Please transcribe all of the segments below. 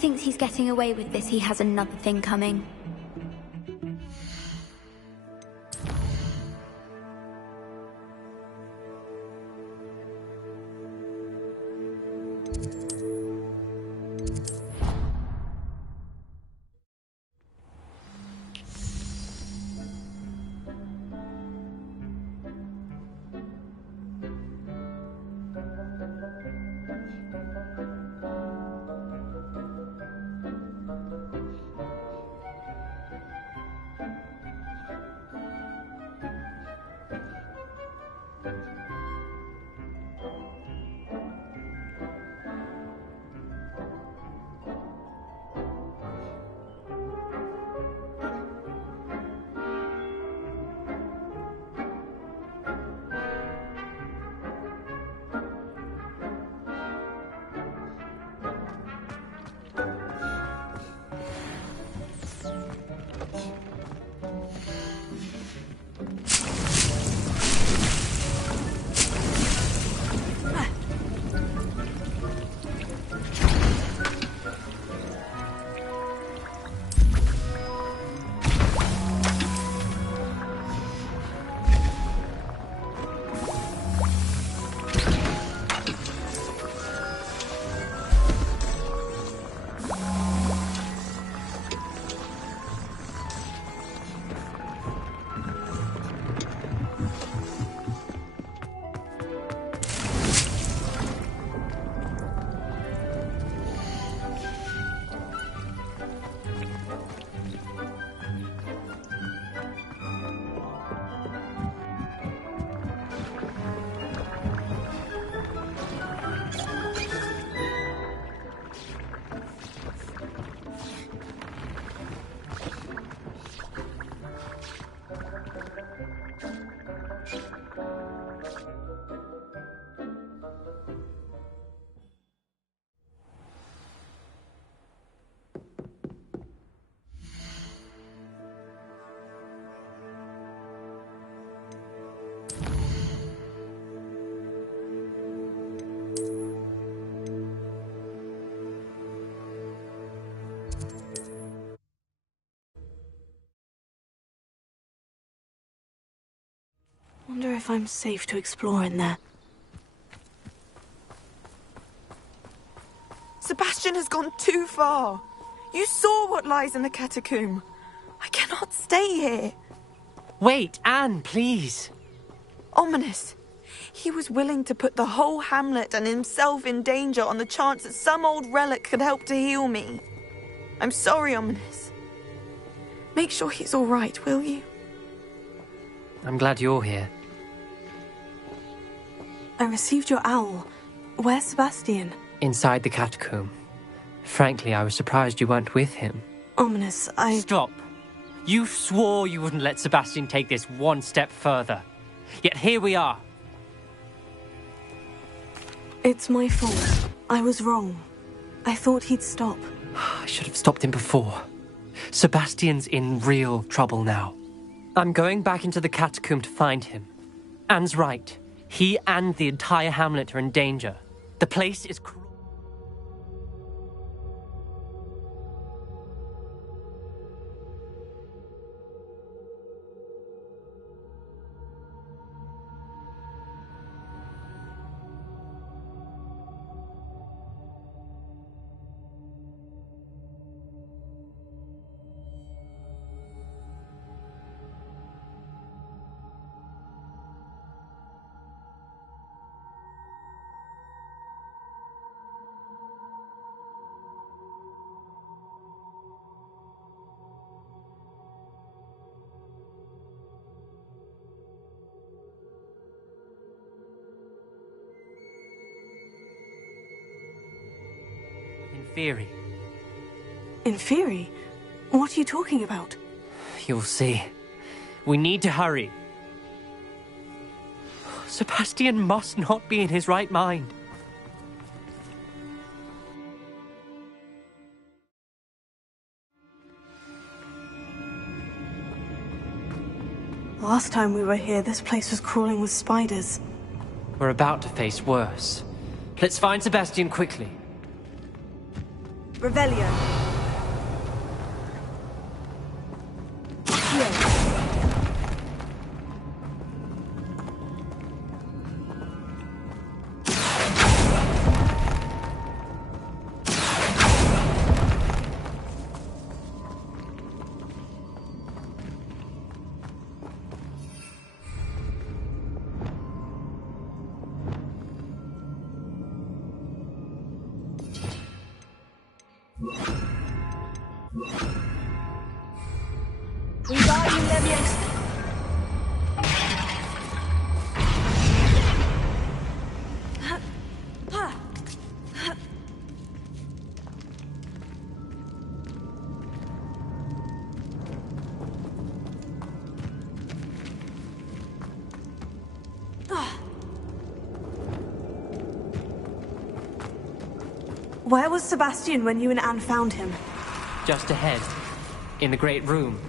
thinks he's getting away with this, he has another thing coming. Wonder if I'm safe to explore in there. Sebastian has gone too far. You saw what lies in the catacomb. I cannot stay here. Wait, Anne, please. Ominous. He was willing to put the whole hamlet and himself in danger on the chance that some old relic could help to heal me. I'm sorry, Ominous. Make sure he's all right, will you? I'm glad you're here. I received your owl. Where's Sebastian? Inside the catacomb. Frankly, I was surprised you weren't with him. Ominous, Stop. You swore you wouldn't let Sebastian take this one step further. Yet here we are. It's my fault. I was wrong. I thought he'd stop. I should have stopped him before. Sebastian's in real trouble now. I'm going back into the catacomb to find him. Anne's right. He and the entire hamlet are in danger. The place is Inferi. Inferi? What are you talking about? You'll see. We need to hurry. Sebastian must not be in his right mind. Last time we were here, this place was crawling with spiders. We're about to face worse. Let's find Sebastian quickly. Revelio. Wingardium Leviosa. Where was Sebastian when you and Anne found him? Just ahead, in the Great Room.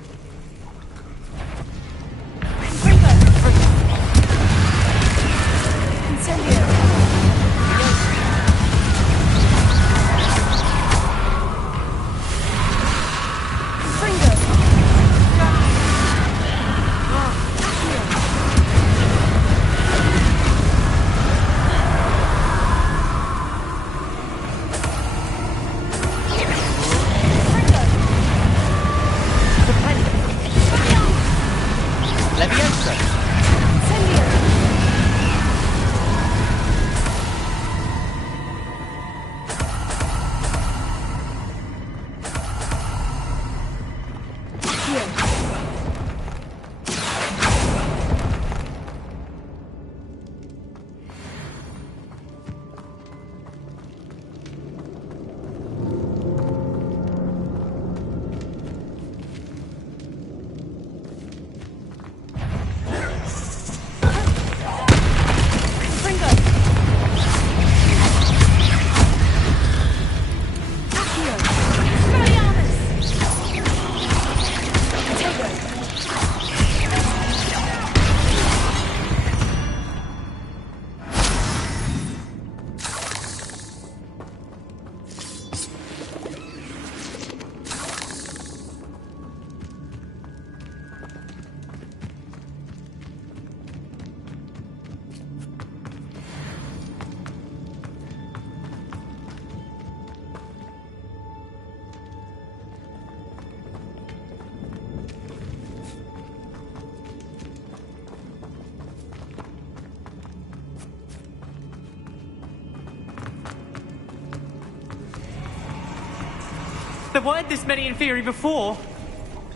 There weren't this many in theory before.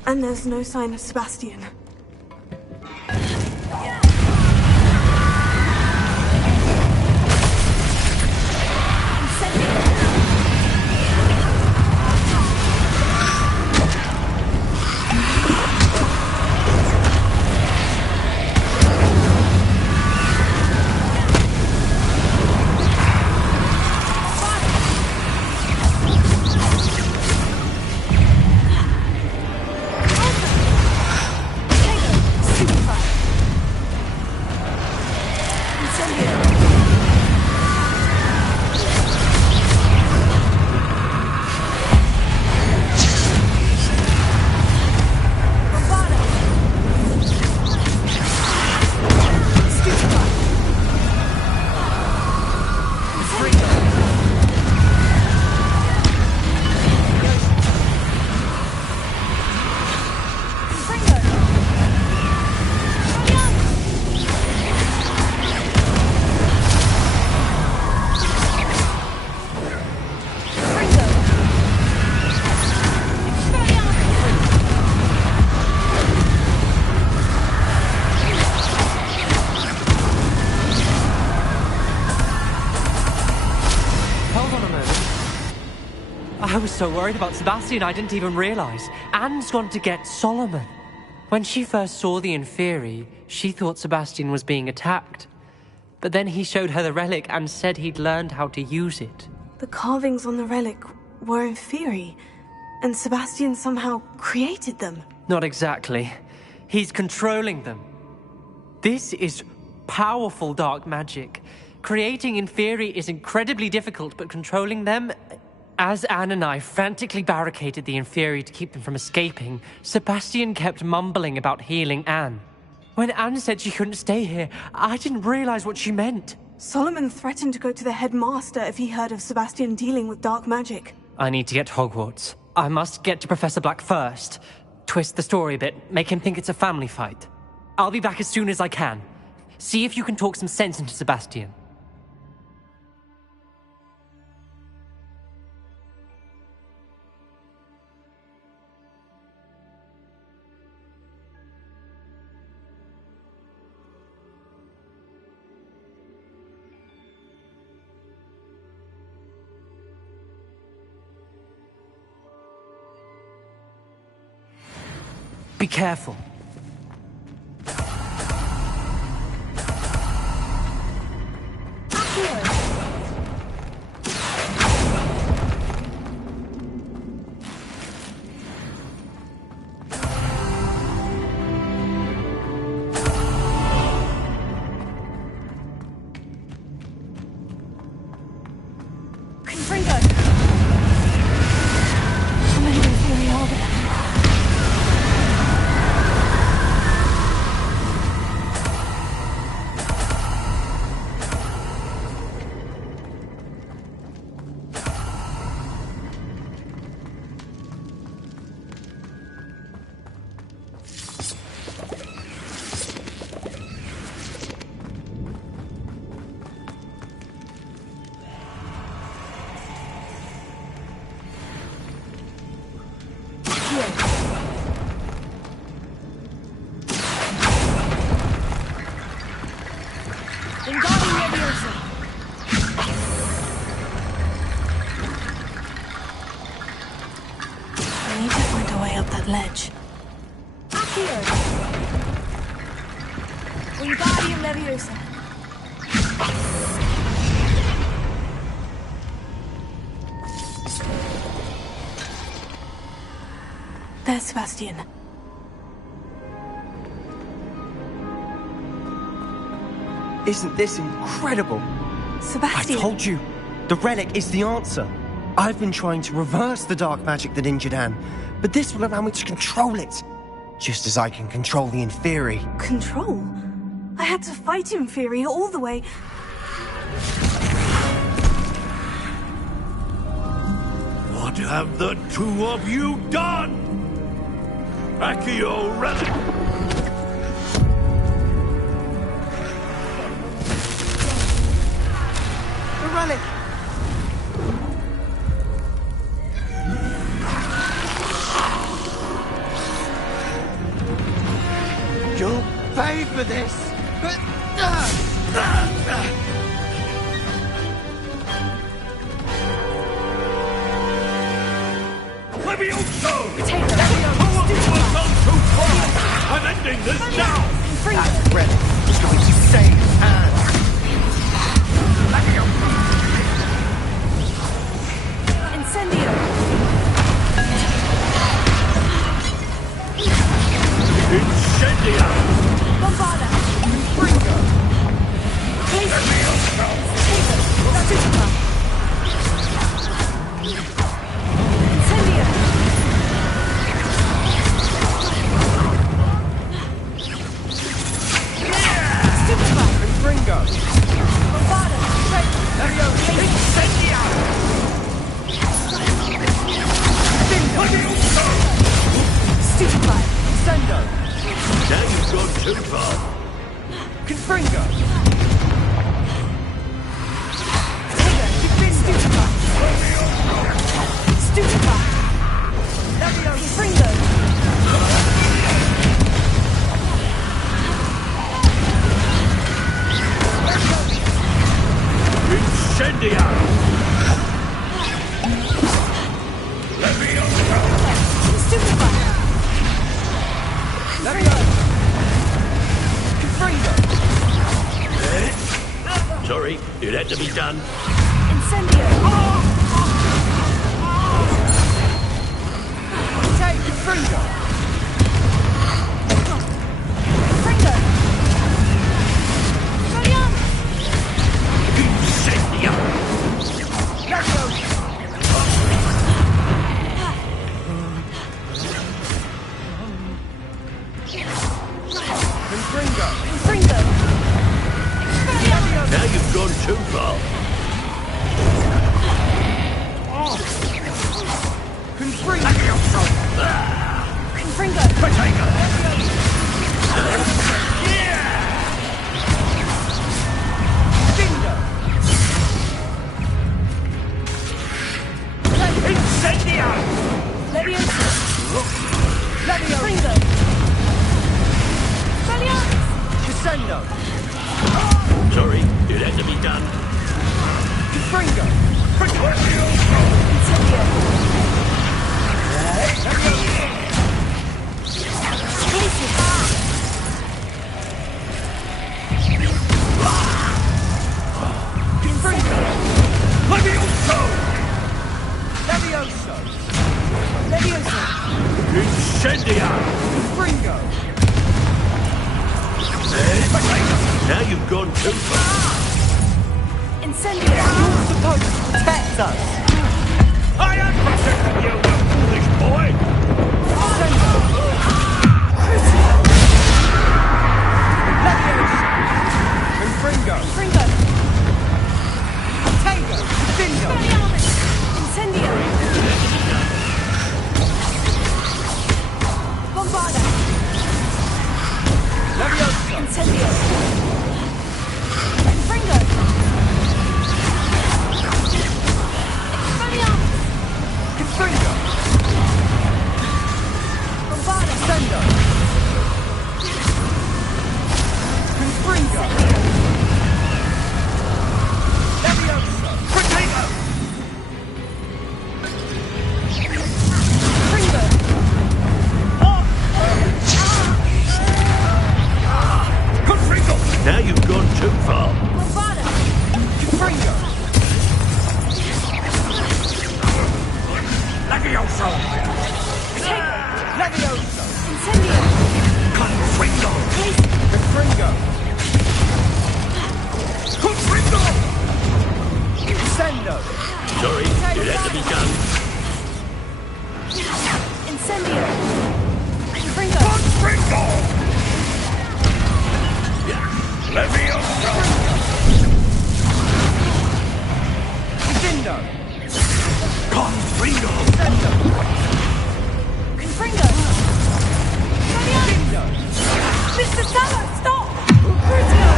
And there's no sign of Sebastian. I was so worried about Sebastian I didn't even realize. Anne's gone to get Solomon. When she first saw the Inferi, she thought Sebastian was being attacked. But then he showed her the relic and said he'd learned how to use it. The carvings on the relic were Inferi, and Sebastian somehow created them. Not exactly. He's controlling them. This is powerful dark magic. Creating Inferi is incredibly difficult, but controlling them, As Anne and I frantically barricaded the Inferi to keep them from escaping, Sebastian kept mumbling about healing Anne. When Anne said she couldn't stay here, I didn't realize what she meant. Solomon threatened to go to the headmaster if he heard of Sebastian dealing with dark magic. I need to get to Hogwarts. I must get to Professor Black first. Twist the story a bit, make him think it's a family fight. I'll be back as soon as I can. See if you can talk some sense into Sebastian. Be careful. I need to find a way up that ledge. Wingardium Leviosa. There's Sebastian. Isn't this incredible? Sebastian! I told you, the relic is the answer. I've been trying to reverse the dark magic that injured Anne, but this will allow me to control it. Just as I can control the Inferi. Control? I had to fight Inferi all the way. What have the two of you done? Accio relic! The relic! You'll pay for this! Levioso! Who of you have gone too far? I'm ending this now! That relic is going to save Anne! Incendio. Incendia! Bombarda. Bringo! Leviosa. Incendio. Stupefy. Bringo! Bombarda. Incendia! Stupefy. Sendo! Now you've gone too far. Confringo! Stupefy. Stupefy. Fringo. Incendia! Leviosa! Stupefy. Sorry, it had to be done. Incendio. Take Confringo! Fringo. Guardian. Incendia! Confringo. Potato! Incendio! Leviosa. Confringo. Crescendo! Sorry, it had to be done. Confringo! Incendio. Confringo. Levioso! Levioso! Leviosa. Incendio! Confringo! Now you've gone too far. Incendio. Supposed to protect us! I am protecting you, you foolish boy! Confringo! Confringo. Tango! Bingo! Incendio. Bombarda. Levioso! Incendio. Confringo. Expelliarmus. Confringo! Bombarda. Sendo! Confringo! Levioso! Potato! Confringo. Confringo! Now you've gone too far. Bombarda. Confringo! Levioso! Levioso! Incendio. Confringo! Confringo! Confringo! Sendo! Sorry, it had to be done. Incendio. Confringo. Confringo! Levioso! Sendo! Confringo! Sendo! Confringo. Sendo! Mr. Sala, stop! Crucio.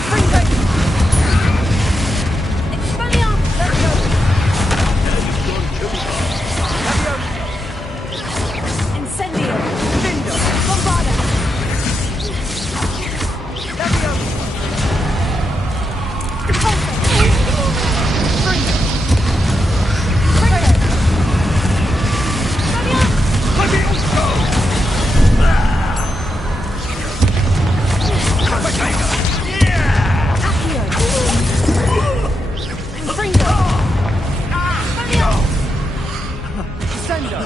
Confringo. Expelliarmus. Incendio. Sendo! Bombarda. Levioso! Levioso! Confringo. Sendo!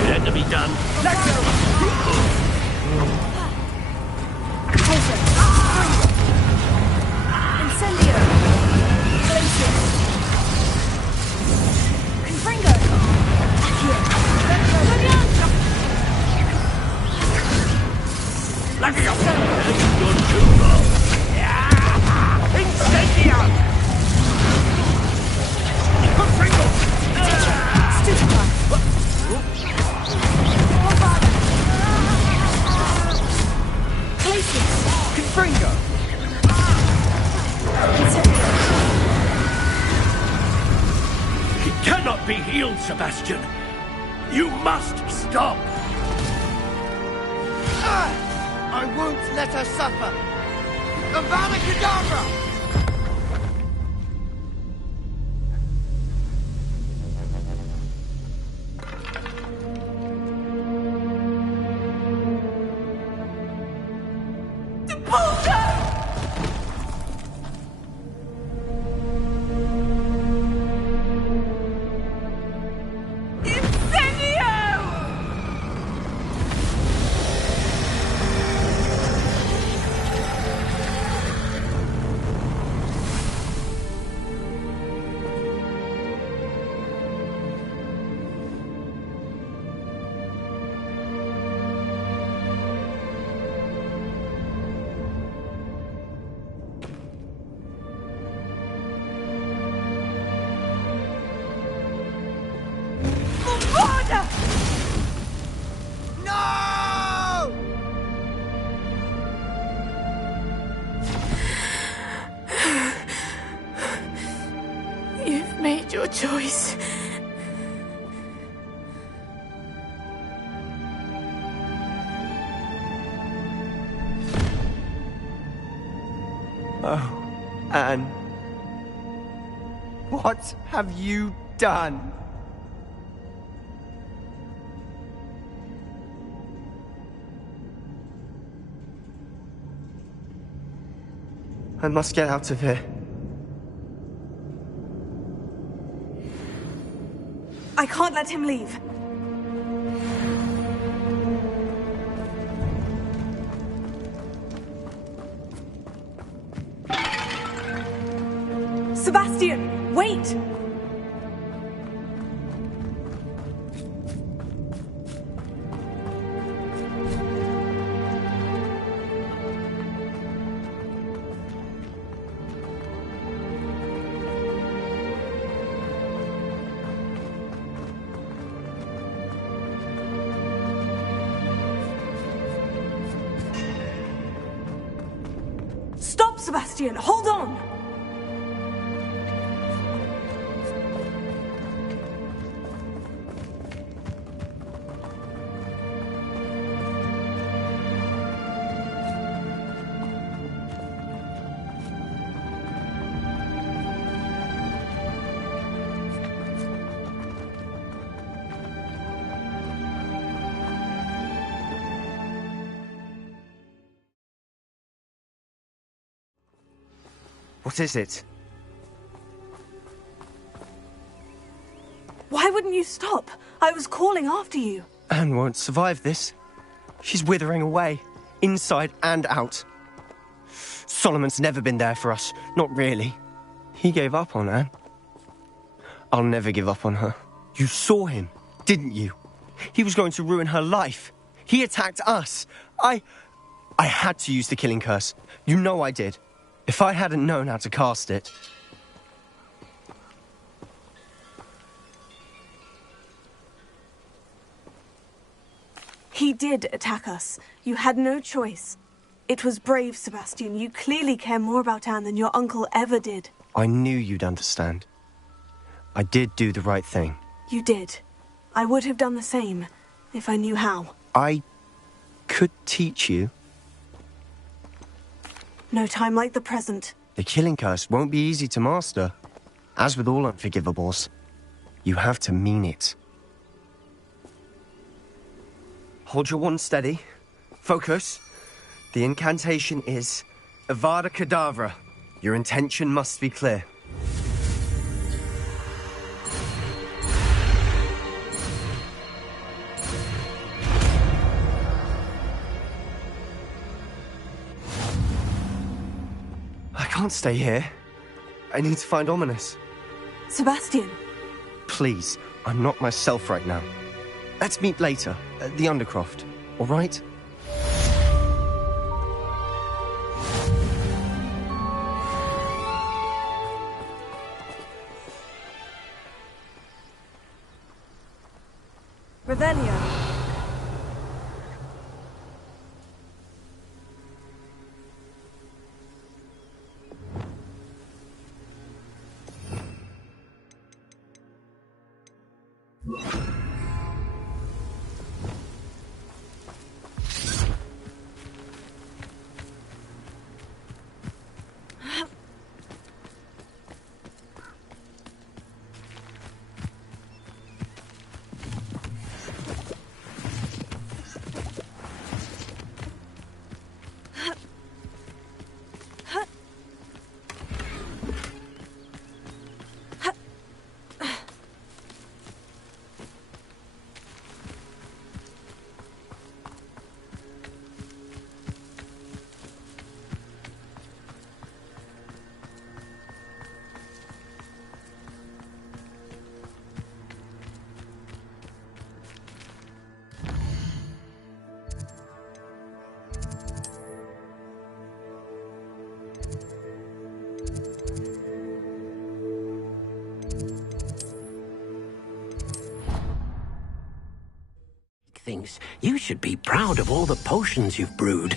It had to be done. Incendio. Glacier. Confringo. Levioso! Now you've gone too far. Incendio! Confringo! Stupefy. Bombarda. Glacier. Confringo! Incendio. He cannot be healed, Sebastian. You must stop. I won't let her suffer! Avada Kedavra! choice. Oh, Anne. What have you done? I must get out of here. I can't let him leave. Sebastian, wait! Stop, Sebastian! Hold on! What is it? Why wouldn't you stop? I was calling after you. Anne won't survive this. She's withering away, inside and out. Solomon's never been there for us, not really. He gave up on Anne. I'll never give up on her. You saw him, didn't you? He was going to ruin her life. He attacked us. I had to use the killing curse. You know I did. If I hadn't known how to cast it... He did attack us. You had no choice. It was brave, Sebastian. You clearly care more about Anne than your uncle ever did. I knew you'd understand. I did do the right thing. You did. I would have done the same, if I knew how. I could teach you. No time like the present. The killing curse won't be easy to master. As with all unforgivables, you have to mean it. Hold your wand steady. Focus. The incantation is Avada Kedavra. Your intention must be clear. I can't stay here. I need to find Ominous. Sebastian. Please, I'm not myself right now. Let's meet later, at the Undercroft, all right? Revelio. Thinks you should be proud of all the potions you've brewed.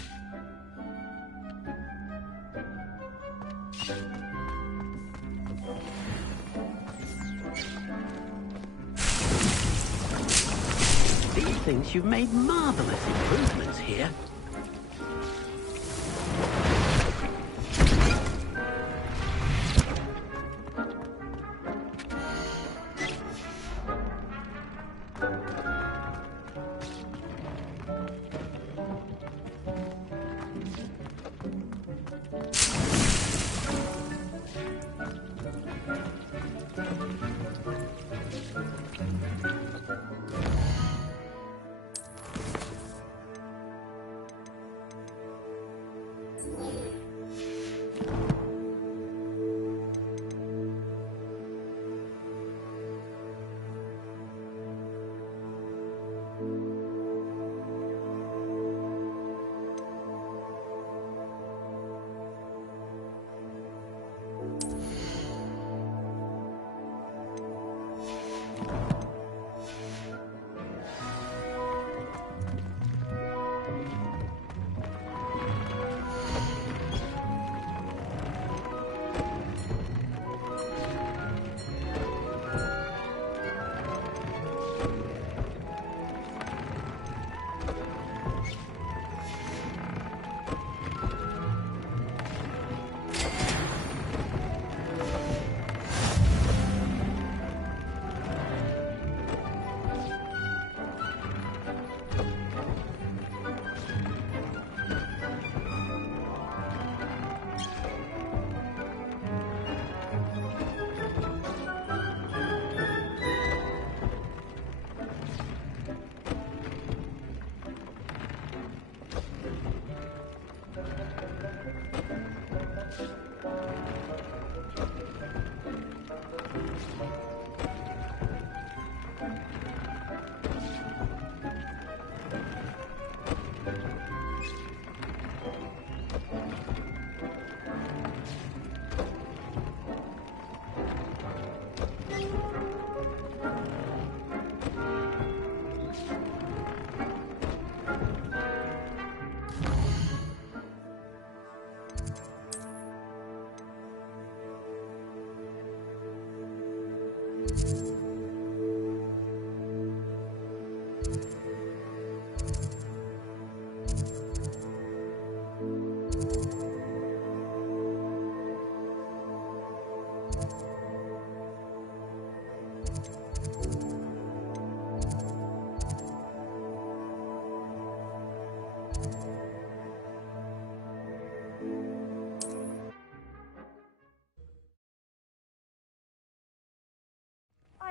that you've made marvelous improvements here.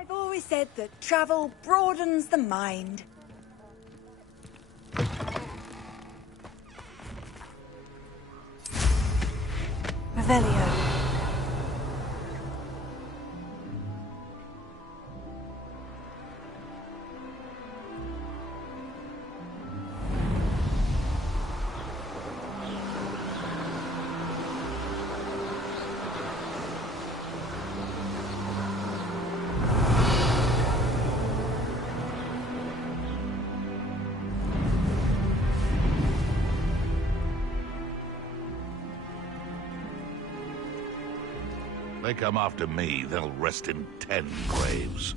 I've always said that travel broadens the mind. Revelio. They come after me, they'll rest in 10 graves.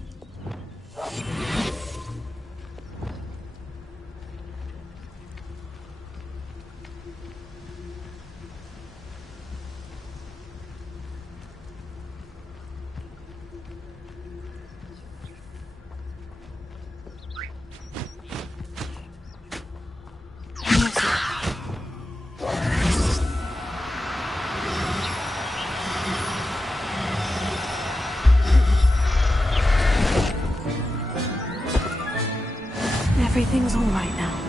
Everything's all right now.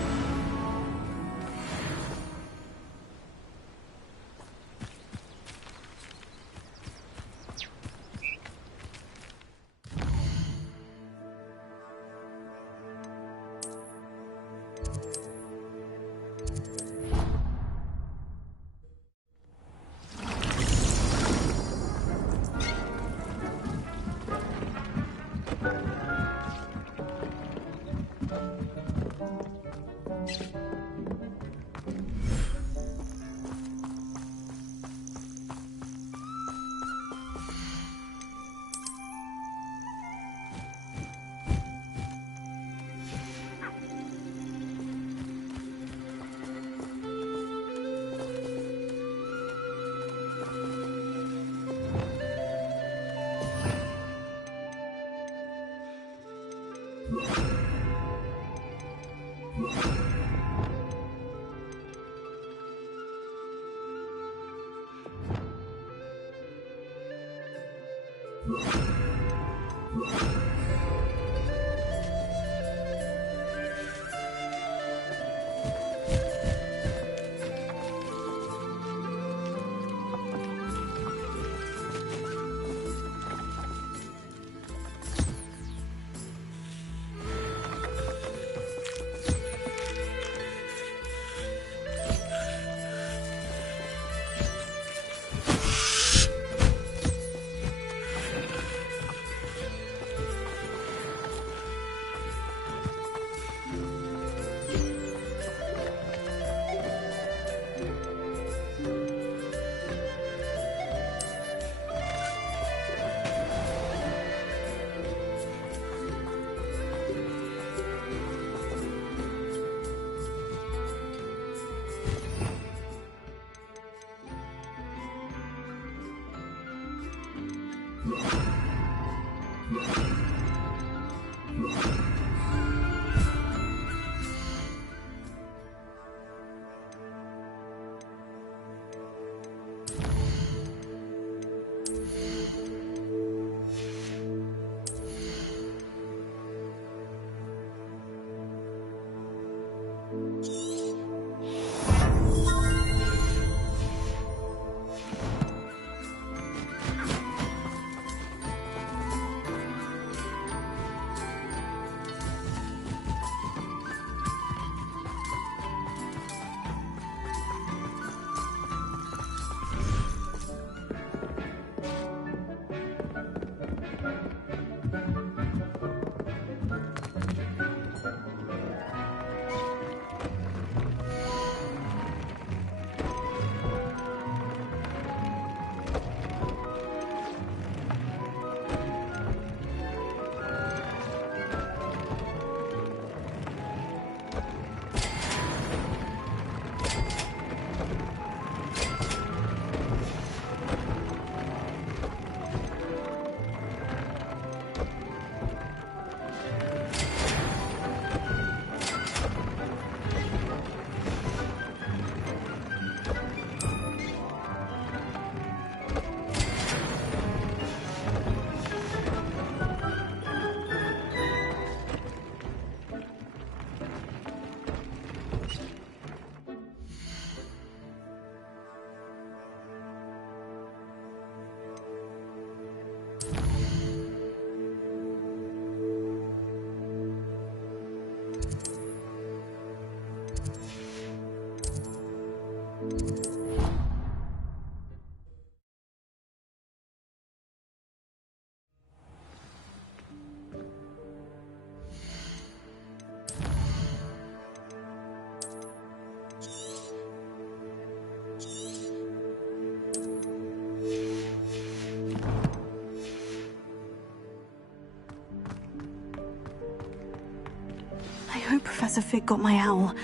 I hope Professor Fig got my owl.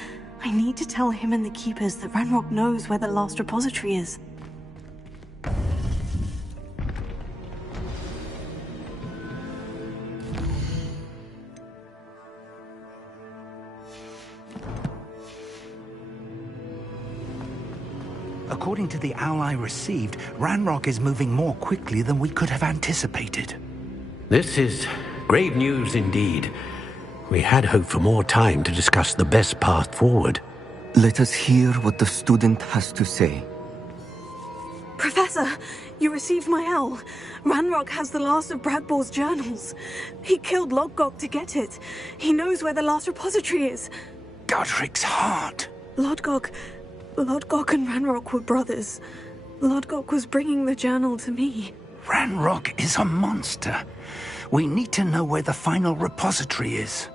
I need to tell him and the Keepers that Ranrock knows where the last repository is. According to the owl I received, Ranrock is moving more quickly than we could have anticipated. This is grave news indeed. We had hoped for more time to discuss the best path forward. Let us hear what the student has to say. Professor, you received my owl. Ranrock has the last of Bragbor's journals. He killed Lodgok to get it. He knows where the last repository is. Godric's heart. Lodgok and Ranrock were brothers. Lodgok was bringing the journal to me. Ranrock is a monster. We need to know where the final repository is.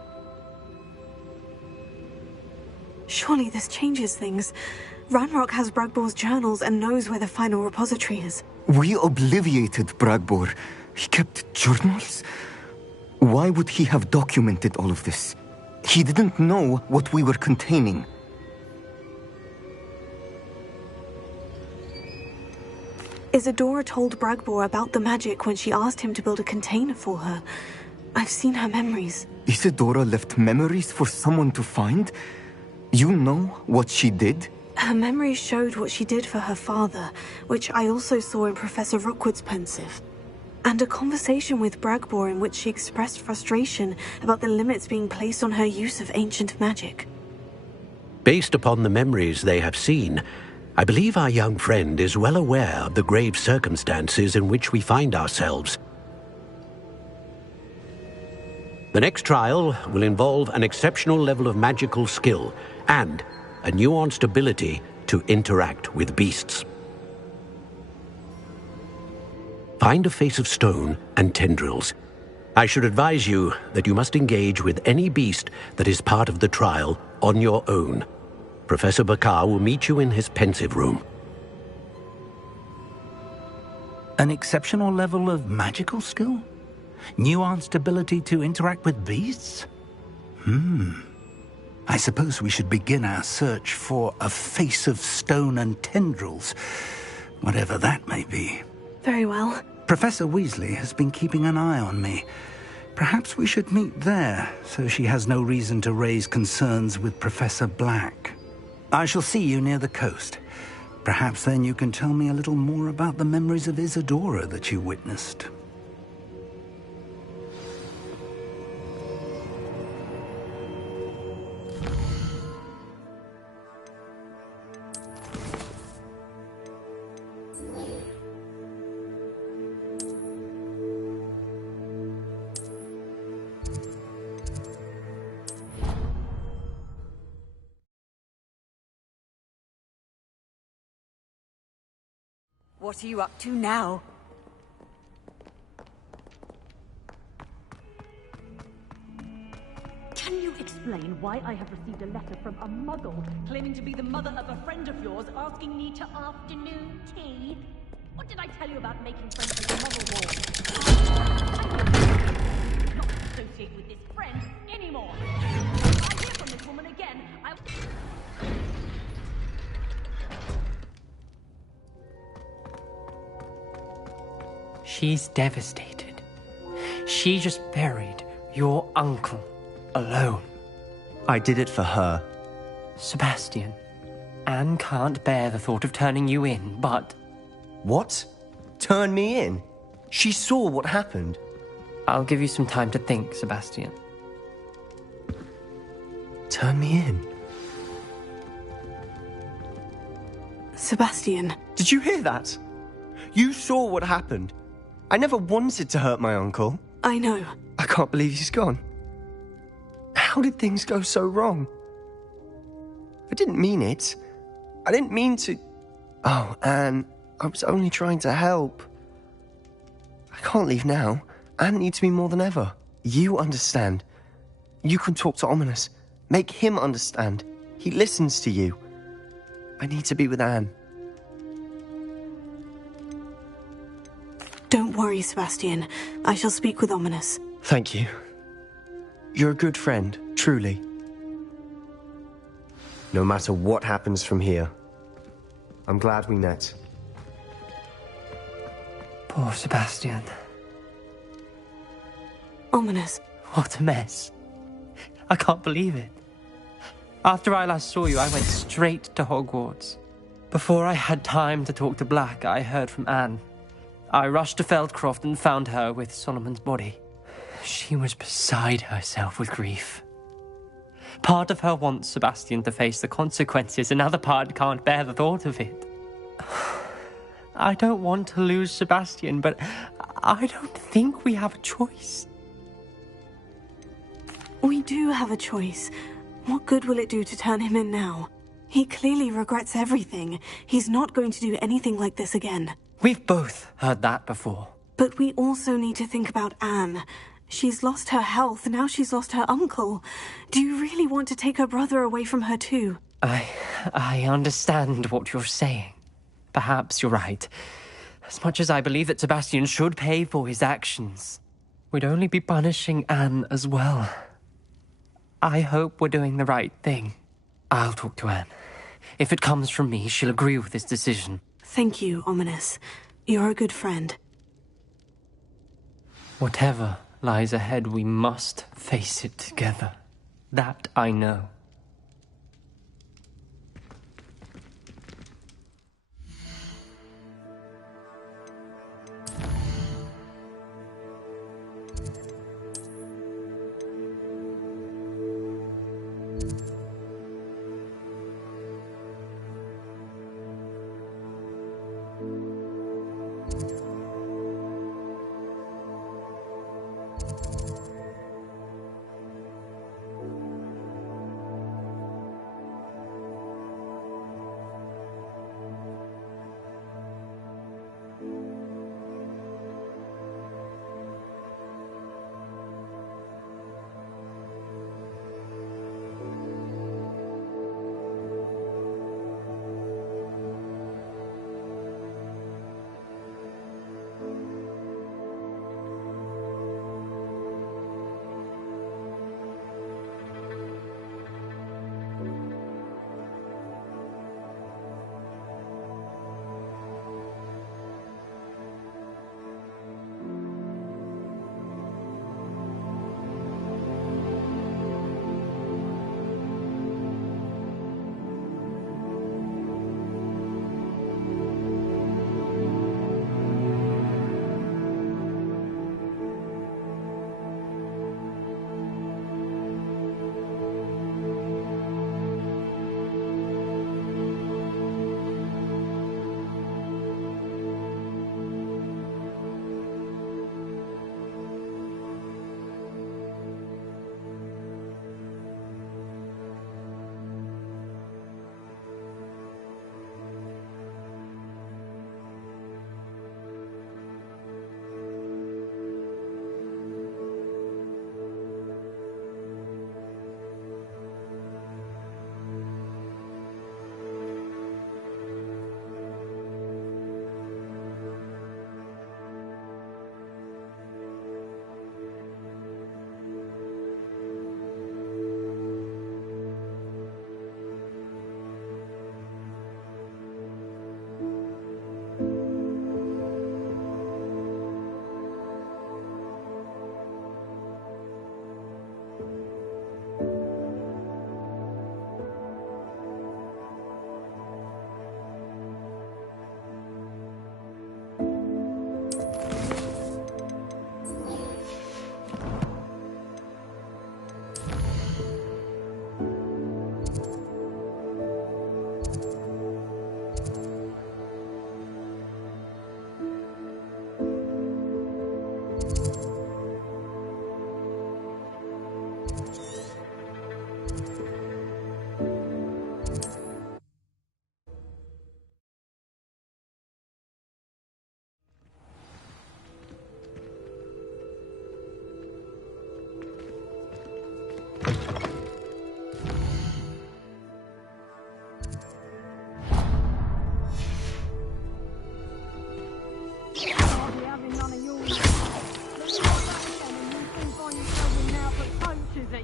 Surely this changes things. Ranrock has Bragbor's journals and knows where the final repository is. We obliviated Bragbor. He kept journals? Why would he have documented all of this? He didn't know what we were containing. Isadora told Bragbor about the magic when she asked him to build a container for her. I've seen her memories. Isadora left memories for someone to find? You know what she did? Her memories showed what she did for her father, which I also saw in Professor Rookwood's pensive. and a conversation with Bragbor in which she expressed frustration about the limits being placed on her use of ancient magic. Based upon the memories they have seen, I believe our young friend is well aware of the grave circumstances in which we find ourselves. The next trial will involve an exceptional level of magical skill and a nuanced ability to interact with beasts. Find a face of stone and tendrils. I should advise you that you must engage with any beast that is part of the trial on your own. Professor Bakar will meet you in his pensive room. An exceptional level of magical skill? Nuanced ability to interact with beasts? I suppose we should begin our search for a face of stone and tendrils, whatever that may be. Very well. Professor Weasley has been keeping an eye on me. Perhaps we should meet there, so she has no reason to raise concerns with Professor Black. I shall see you near the coast. Perhaps then you can tell me a little more about the memories of Isadora that you witnessed. What are you up to now? Can you explain why I have received a letter from a muggle claiming to be the mother of a friend of yours asking me to afternoon tea? What did I tell you about making friends with the muggle wall? Not associate with this friend anymore. If I hear from this woman again, She's devastated. She just buried your uncle alone. I did it for her. Sebastian, Anne can't bear the thought of turning you in, but... What? Turn me in? She saw what happened. I'll give you some time to think, Sebastian. Turn me in? Sebastian. Did you hear that? You saw what happened. I never wanted to hurt my uncle. I know. I can't believe he's gone. How did things go so wrong? I didn't mean it. I didn't mean to... Oh, Anne, I was only trying to help. I can't leave now. Anne needs me more than ever. You understand. You can talk to Ominous. Make him understand. He listens to you. I need to be with Anne. Don't worry, Sebastian. I shall speak with Ominous. Thank you. You're a good friend, truly. No matter what happens from here, I'm glad we met. Poor Sebastian. Ominous. What a mess. I can't believe it. After I last saw you, I went straight to Hogwarts. Before I had time to talk to Black, I heard from Anne. I rushed to Feldcroft and found her with Solomon's body. She was beside herself with grief. Part of her wants Sebastian to face the consequences, another part can't bear the thought of it. I don't want to lose Sebastian, but I don't think we have a choice. We do have a choice. What good will it do to turn him in now? He clearly regrets everything. He's not going to do anything like this again. We've both heard that before. But we also need to think about Anne. She's lost her health, now she's lost her uncle. Do you really want to take her brother away from her too? I understand what you're saying. Perhaps you're right. As much as I believe that Sebastian should pay for his actions, we'd only be punishing Anne as well. I hope we're doing the right thing. I'll talk to Anne. If it comes from me, she'll agree with this decision. Thank you, Ominous. You're a good friend. Whatever lies ahead, we must face it together. That I know.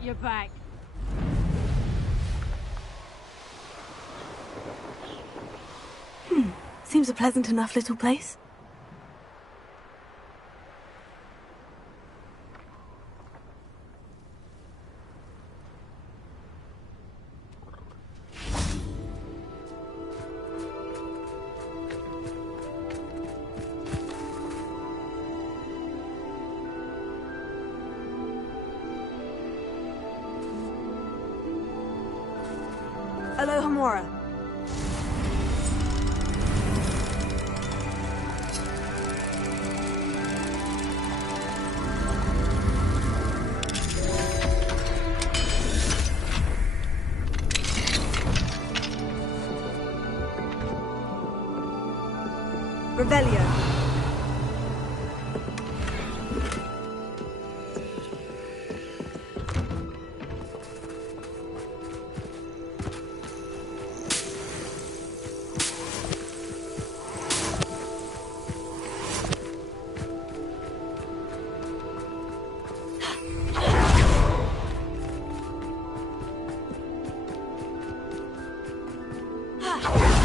at your back. Seems a pleasant enough little place. Aloha Mora. Revelio.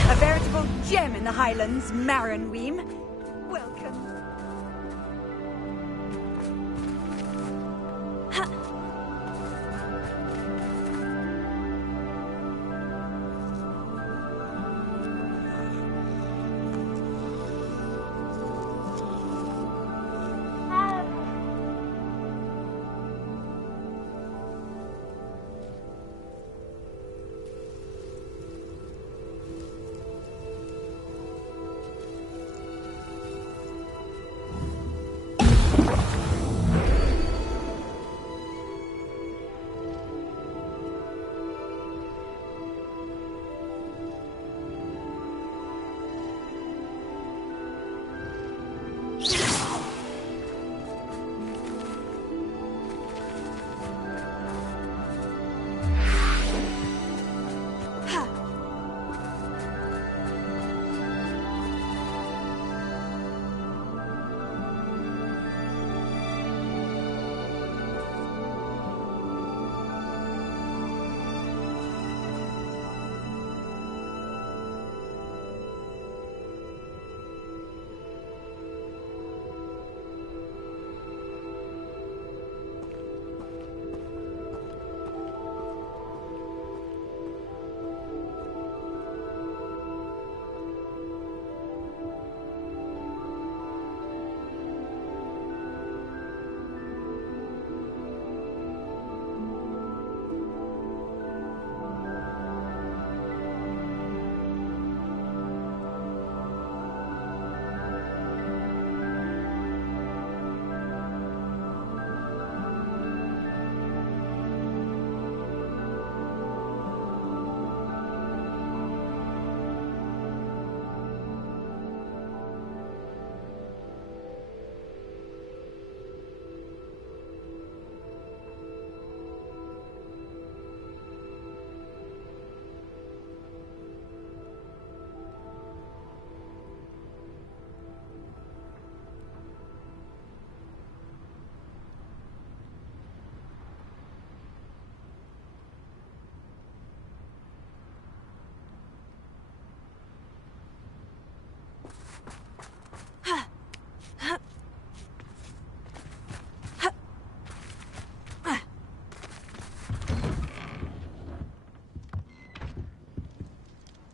A veritable gem in the Highlands, Maranweem. Welcome.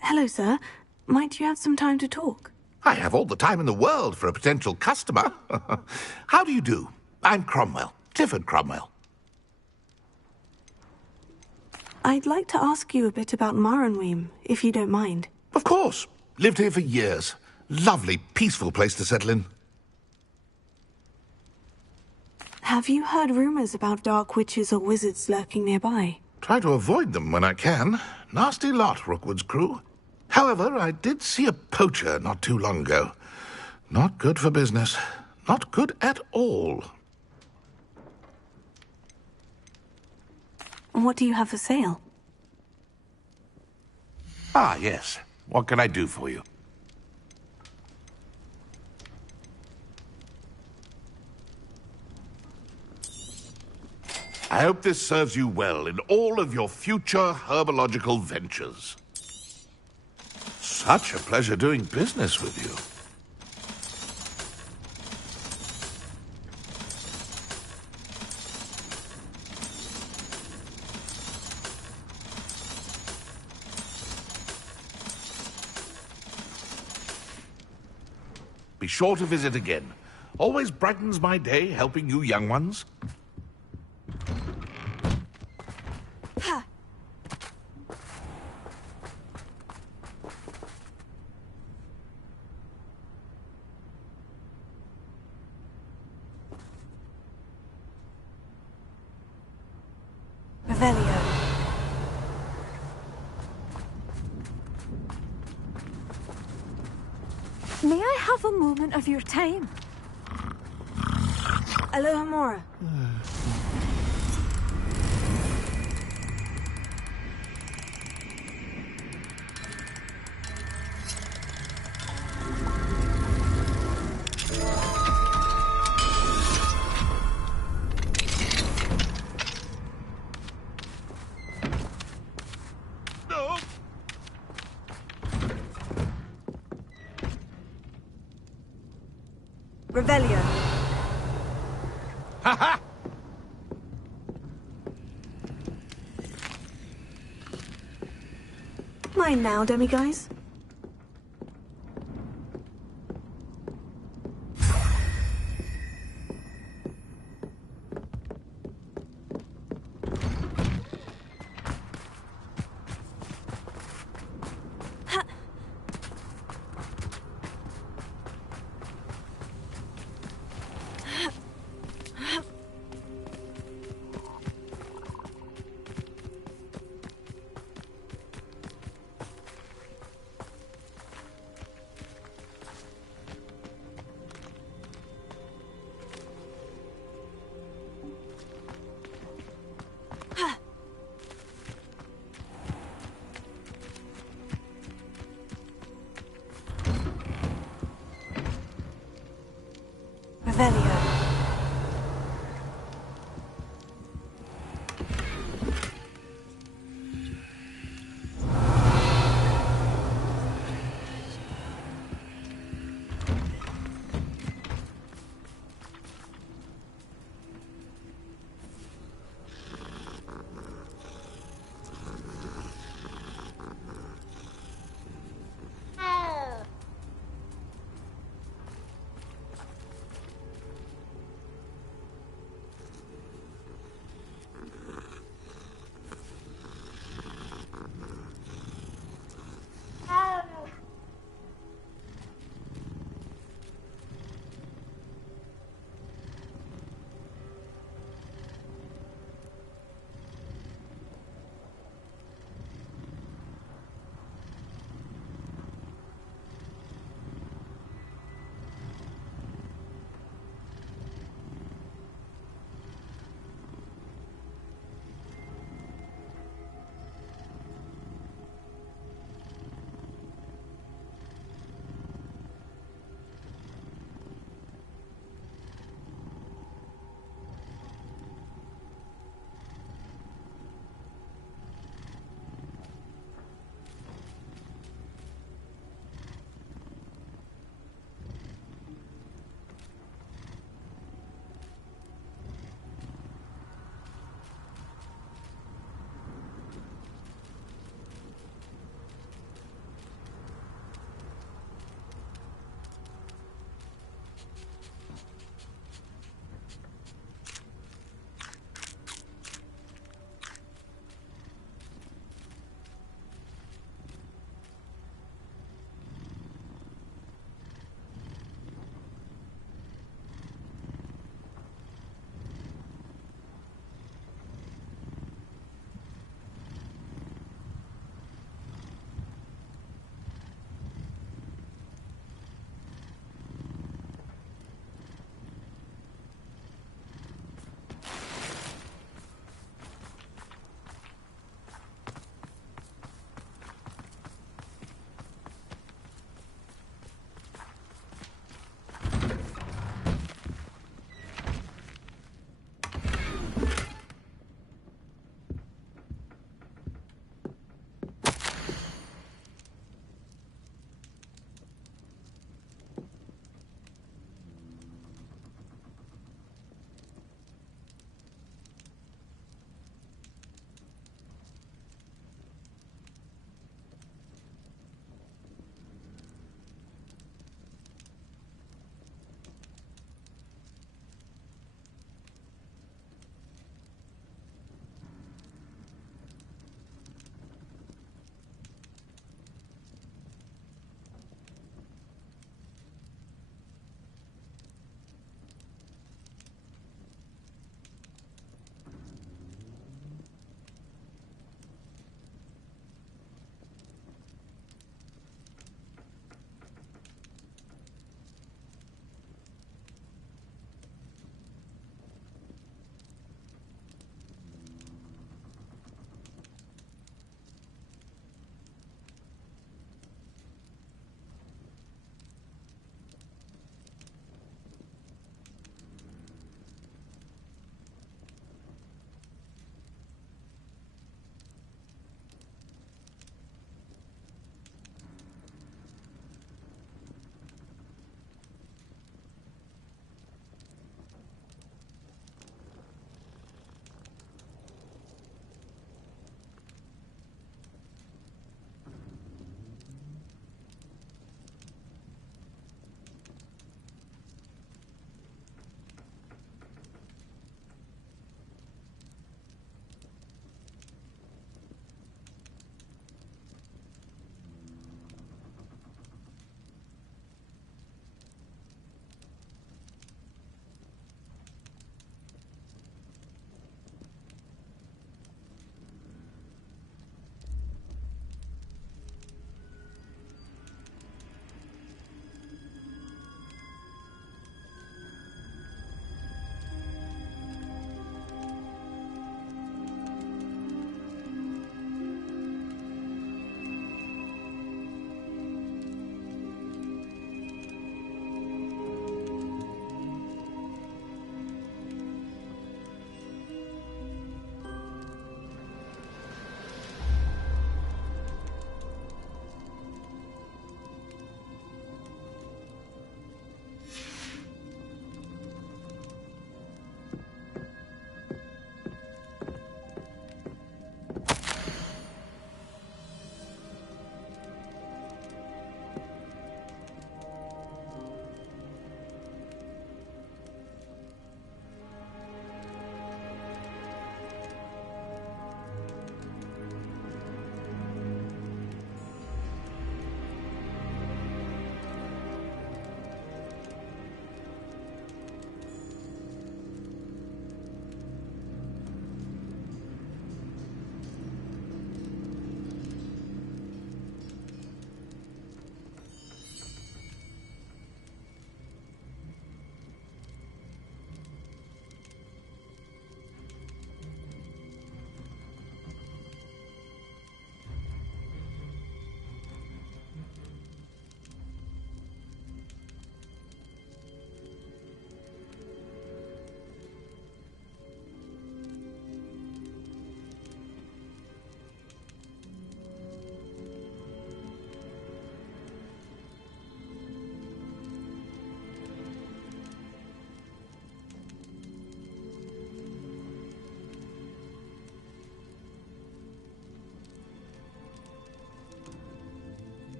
Hello, sir. Might you have some time to talk? I have all the time in the world for a potential customer. How do you do? I'm Cromwell, Clifford Cromwell. I'd like to ask you a bit about Maranweem, if you don't mind. Of course. Lived here for years. Lovely, peaceful place to settle in. Have you heard rumors about dark witches or wizards lurking nearby? Try to avoid them when I can. Nasty lot, Rookwood's crew. However, I did see a poacher not too long ago. Not good for business. Not good at all. What do you have for sale? Ah, yes. What can I do for you? I hope this serves you well in all of your future herbological ventures. Such a pleasure doing business with you. Be sure to visit again. Always brightens my day helping you young ones. Revelio. May I have a moment of your time? Alohomora. Revelio. Ha ha! Mine now, demiguise.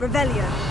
Revelio.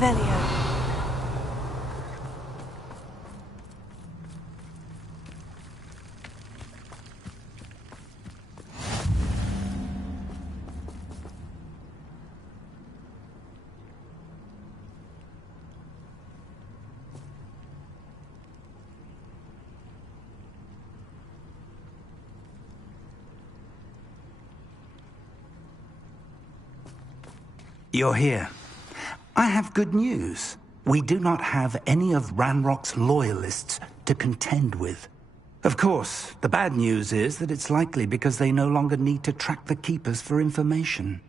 Revelio. You're here. I have good news. We do not have any of Ranrock's loyalists to contend with. Of course, the bad news is that it's likely because they no longer need to track the Keepers for information.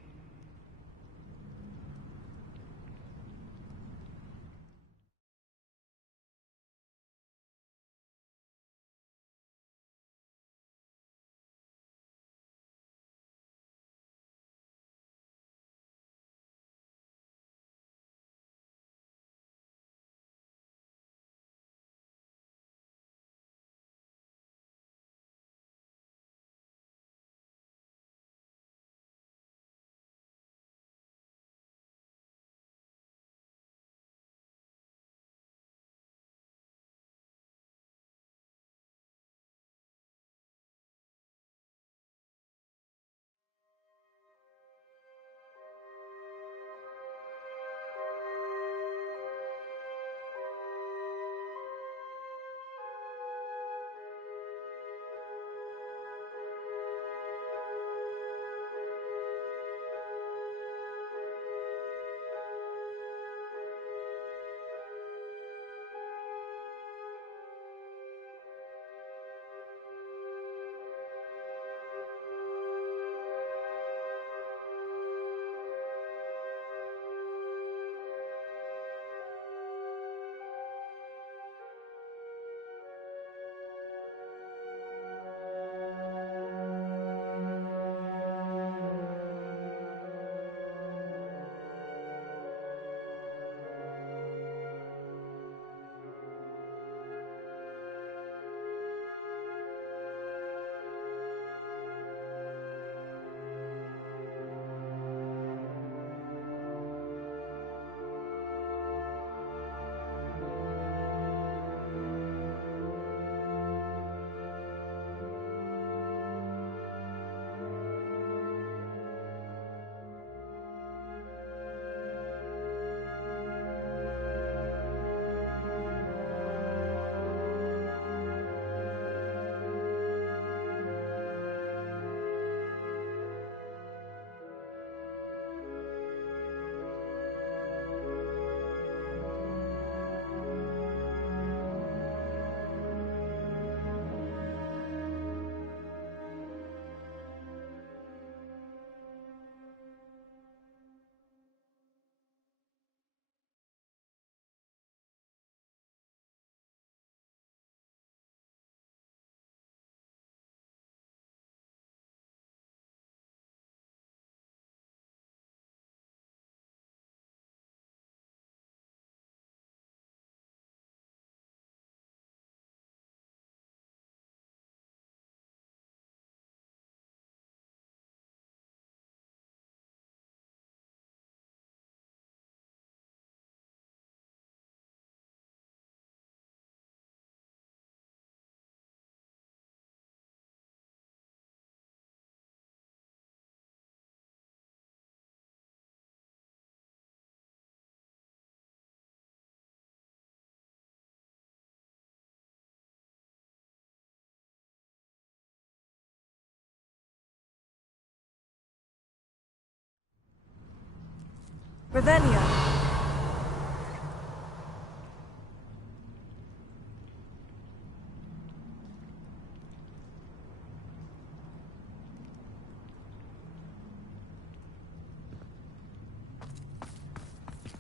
Revelio.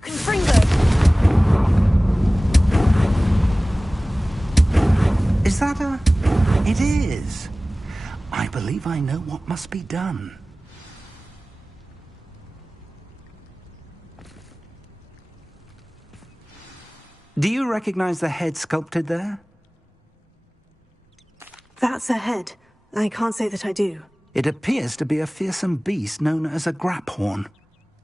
Confringo. Is that a... It is. I believe I know what must be done. Do you recognize the head sculpted there? That's a head. I can't say that I do. It appears to be a fearsome beast known as a graphorn.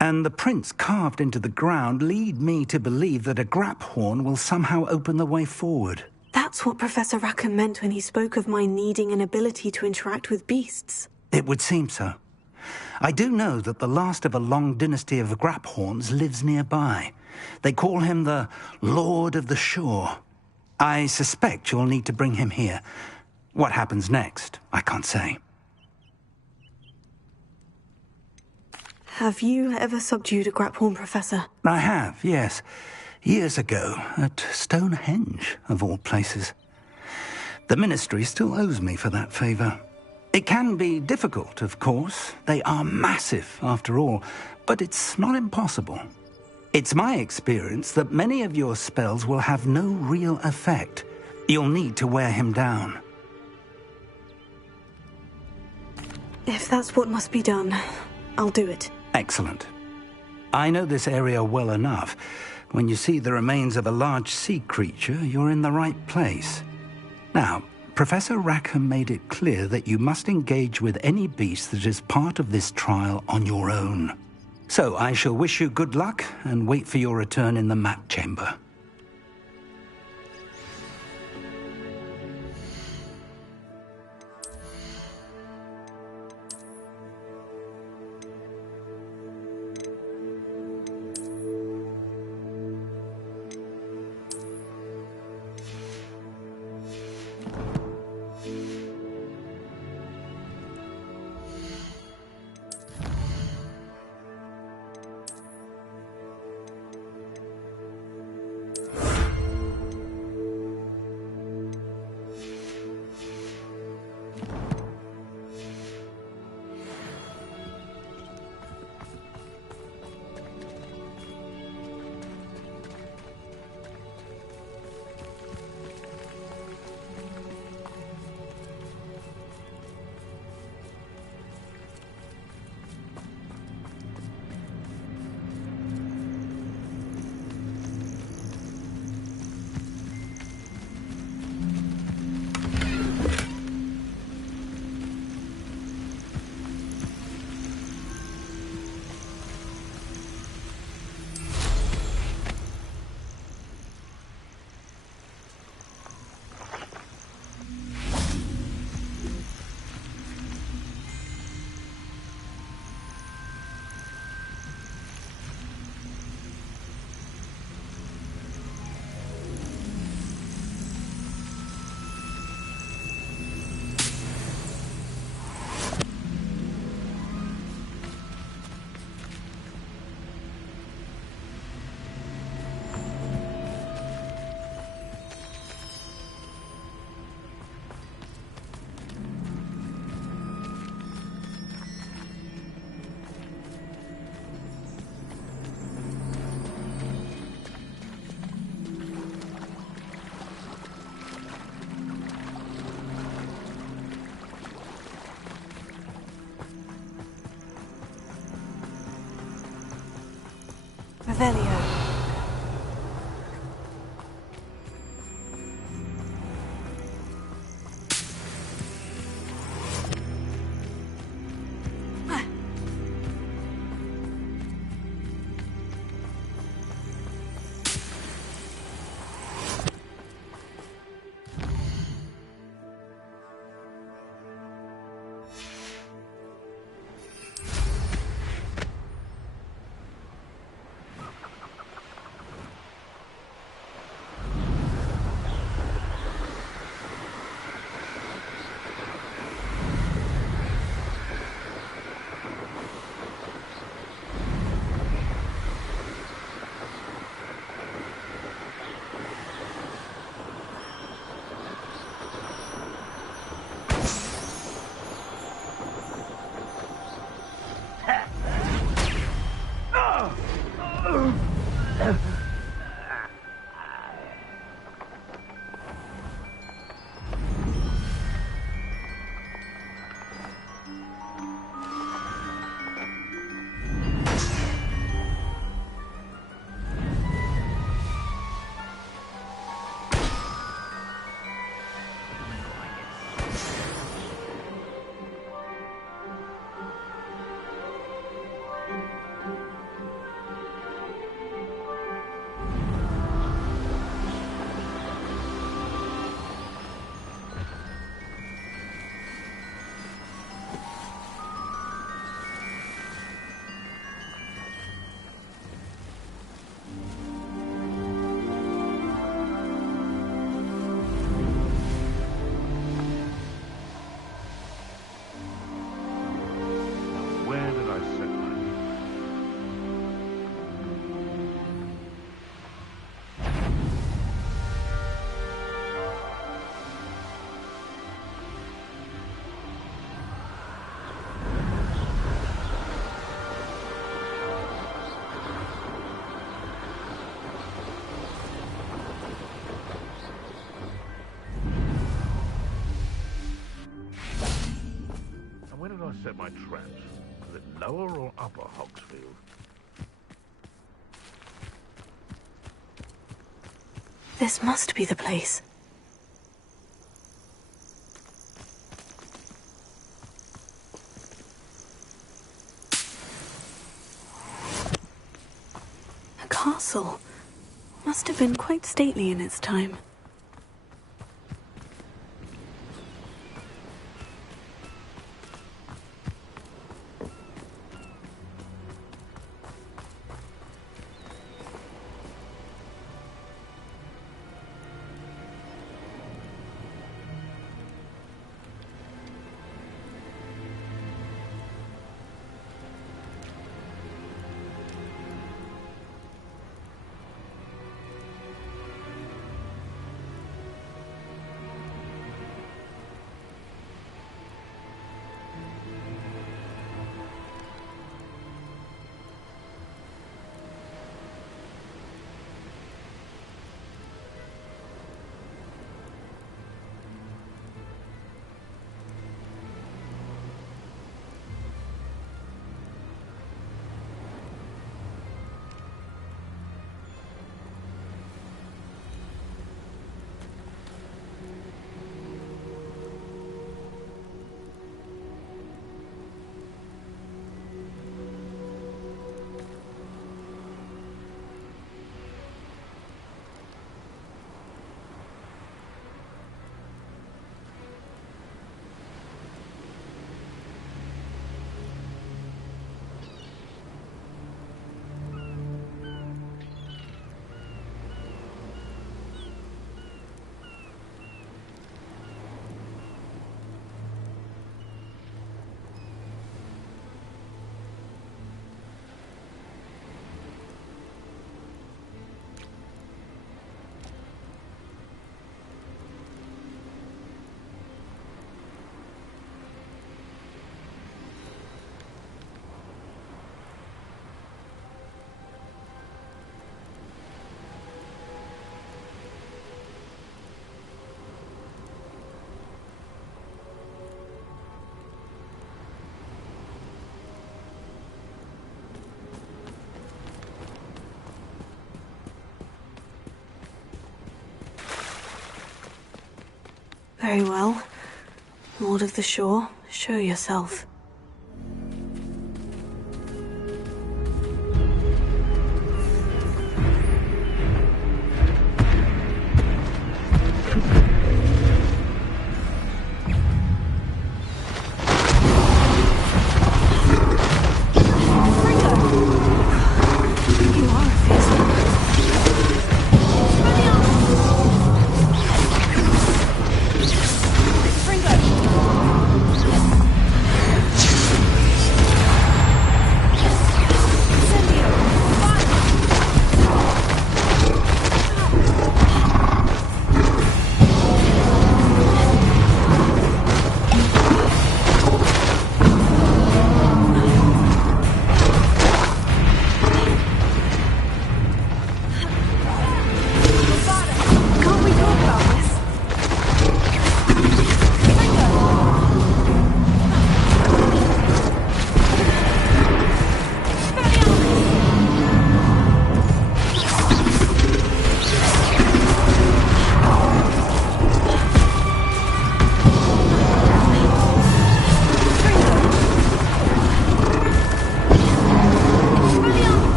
And the prints carved into the ground lead me to believe that a graphorn will somehow open the way forward. That's what Professor Rackham meant when he spoke of my needing an ability to interact with beasts. It would seem so. I do know that the last of a long dynasty of graphorns lives nearby. They call him the Lord of the Shore. I suspect you'll need to bring him here. What happens next, I can't say. Have you ever subdued a Graphorn, Professor? I have, yes. Years ago, at Stonehenge, of all places. The Ministry still owes me for that favor. It can be difficult, of course. They are massive, after all, but it's not impossible. It's my experience that many of your spells will have no real effect. You'll need to wear him down. If that's what must be done, I'll do it. Excellent. I know this area well enough. When you see the remains of a large sea creature, you're in the right place. Now, Professor Rackham made it clear that you must engage with any beast that is part of this trial on your own. So I shall wish you good luck and wait for your return in the map chamber. Revelio. set my traps? Is it lower or upper Hogsfield? This must be the place. A castle. Must have been quite stately in its time. Very well. Lord of the Shore, show yourself.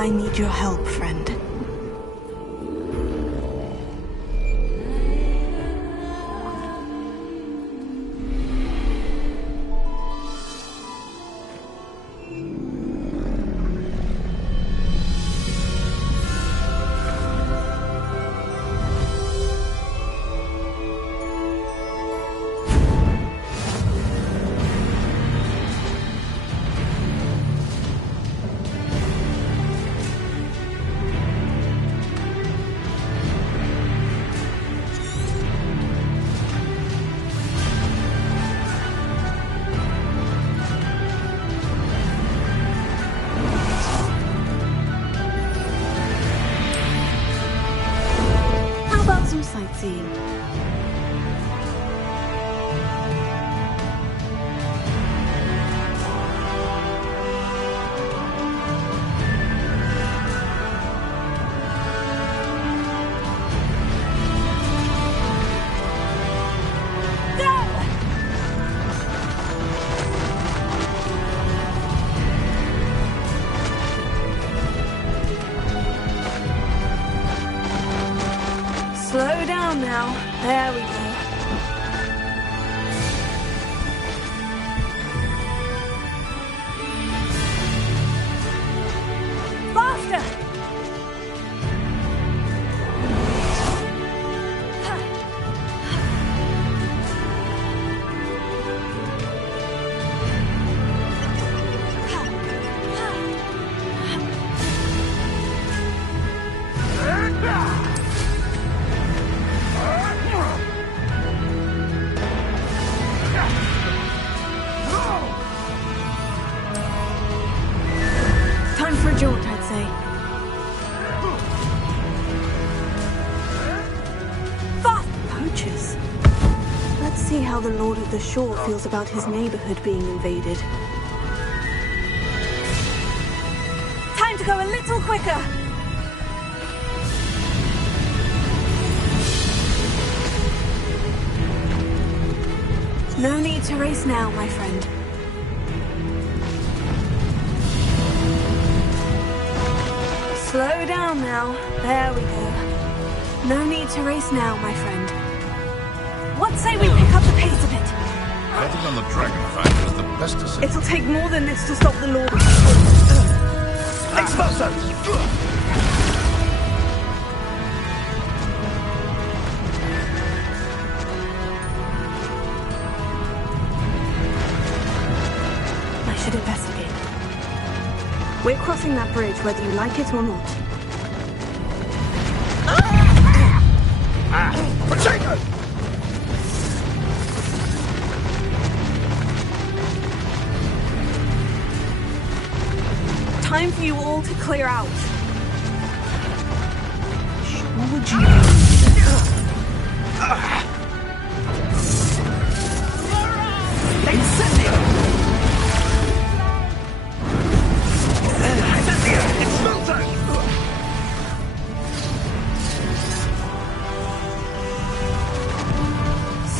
I need your help, friend. Some sightseeing. Slow down now. There we go. Faster! Time for a jaunt, I'd say. Fast poachers! Let's see how the Lord of the Shore feels about his neighborhood being invaded. Time to go a little quicker! No need to race now, my friend. Slow down now. There we go. No need to race now, my friend. What say we pick up the pace a bit? Betting on the dragon fighter is the best decision. It'll take more than this to stop the Lord. Exposo! I should investigate. We're crossing that bridge whether you like it or not. Potato! Time for you all to clear out. Would you? Incendio!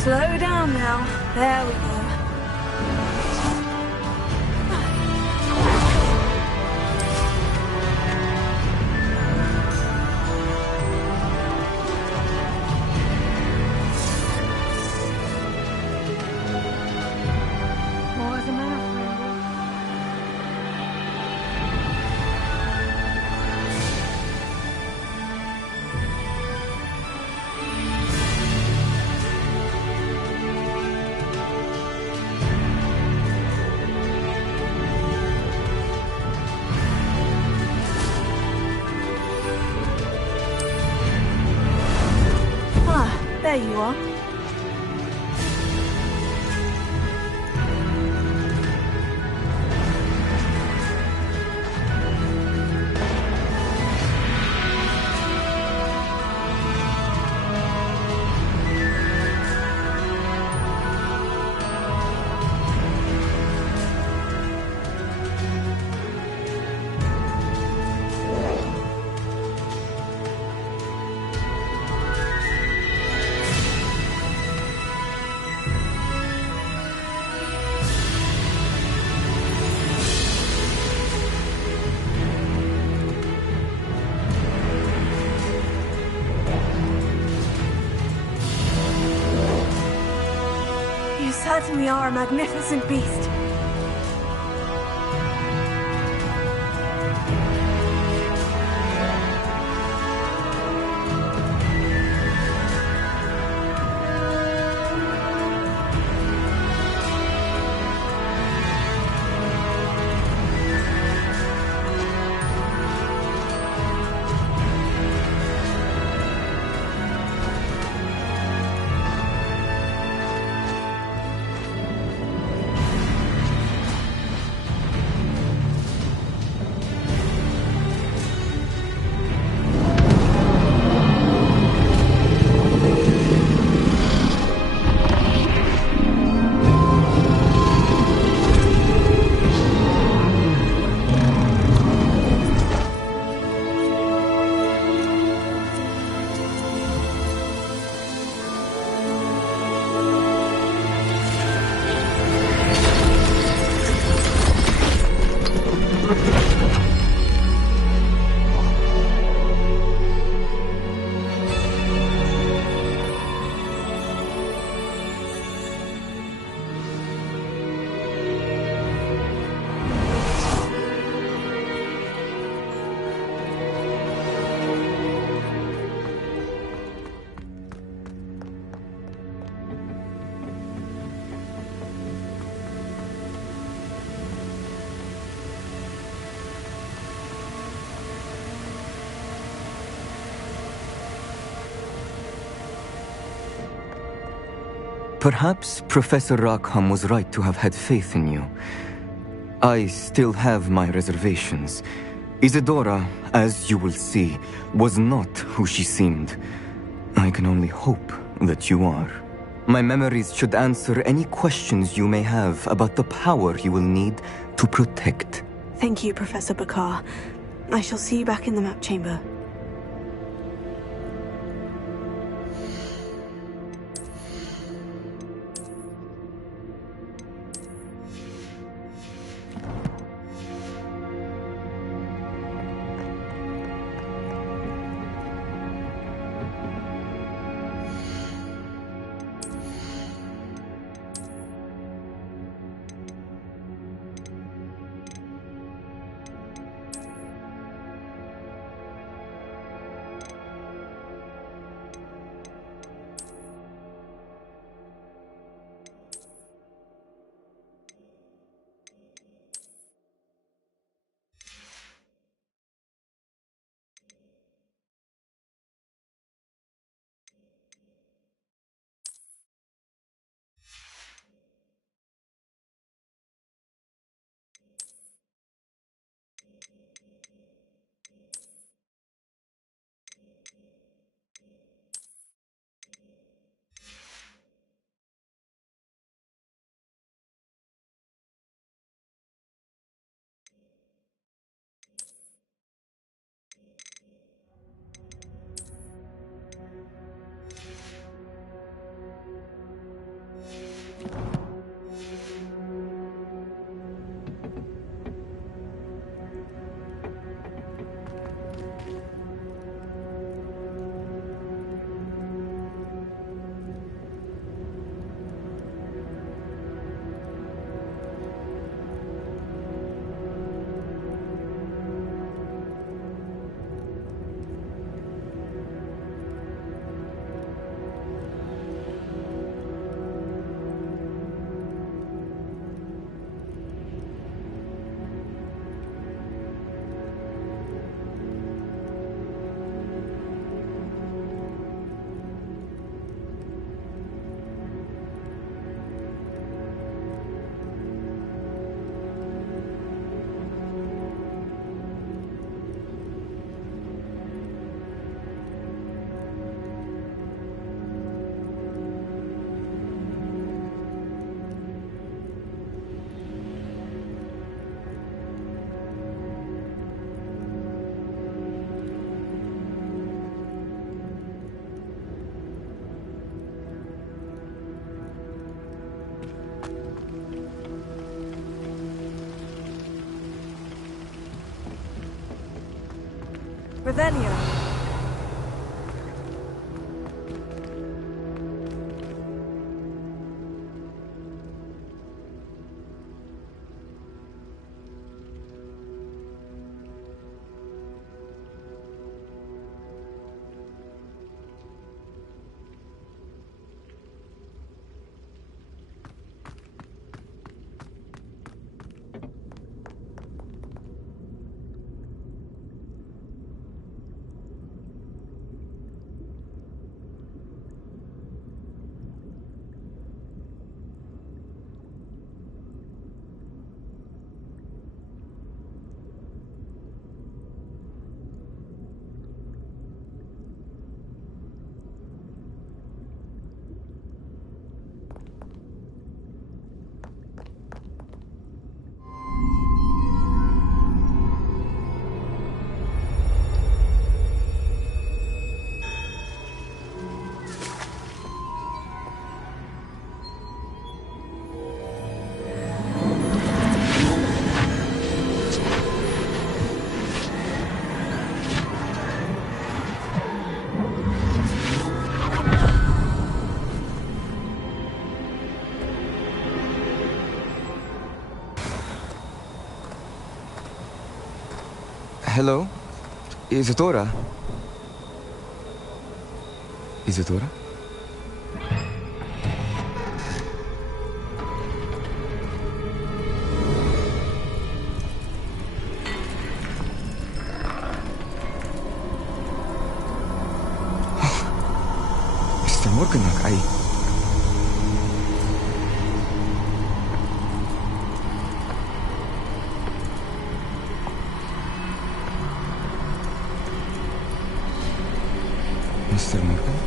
Slow down now. There we go. What's the matter, friend? There you are. certainly are a magnificent beast. Perhaps Professor Rackham was right to have had faith in you. I still have my reservations. Isadora, as you will see, was not who she seemed. I can only hope that you are. My memories should answer any questions you may have about the power you will need to protect. Thank you, Professor Bakar. I shall see you back in the map chamber. Revelio. Hello? Isadora? Isadora? Mr. Morganach, Mr. Morgan?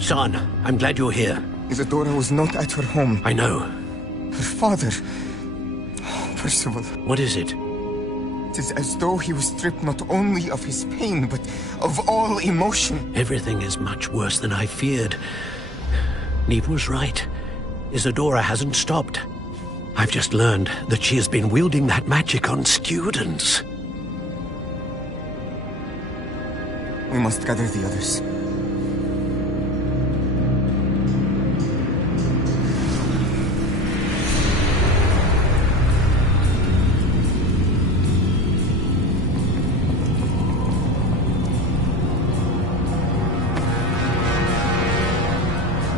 Son, I'm glad you're here. Isadora was not at her home. I know. Her father... Percival. What is it? It is as though he was stripped not only of his pain, but of all emotion. Everything is much worse than I feared. Neve was right. Isadora hasn't stopped. I've just learned that she has been wielding that magic on students. We must gather the others.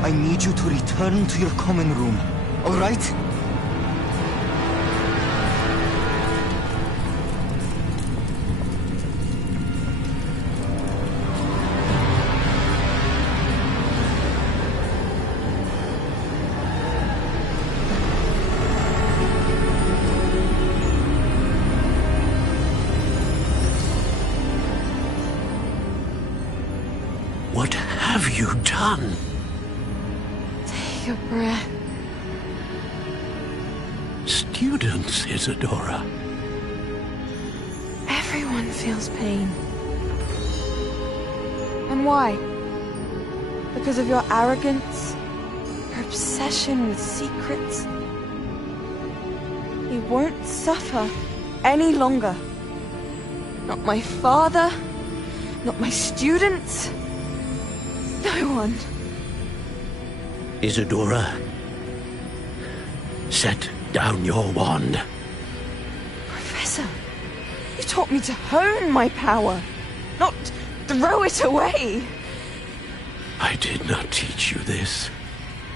I need you to return to your common room, all right? What have you done? Take a breath. Students, Isadora. Everyone feels pain. And why? Because of your arrogance? Your obsession with secrets? He won't suffer any longer. Not my father, not my students, no one. Isadora, set down your wand. Professor, you taught me to hone my power, not throw it away. I did not teach you this.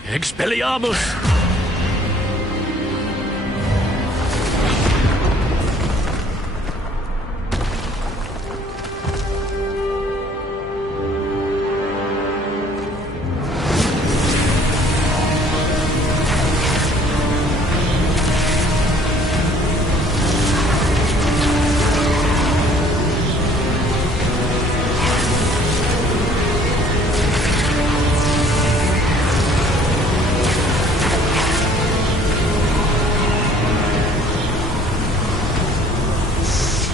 Expelliarmus!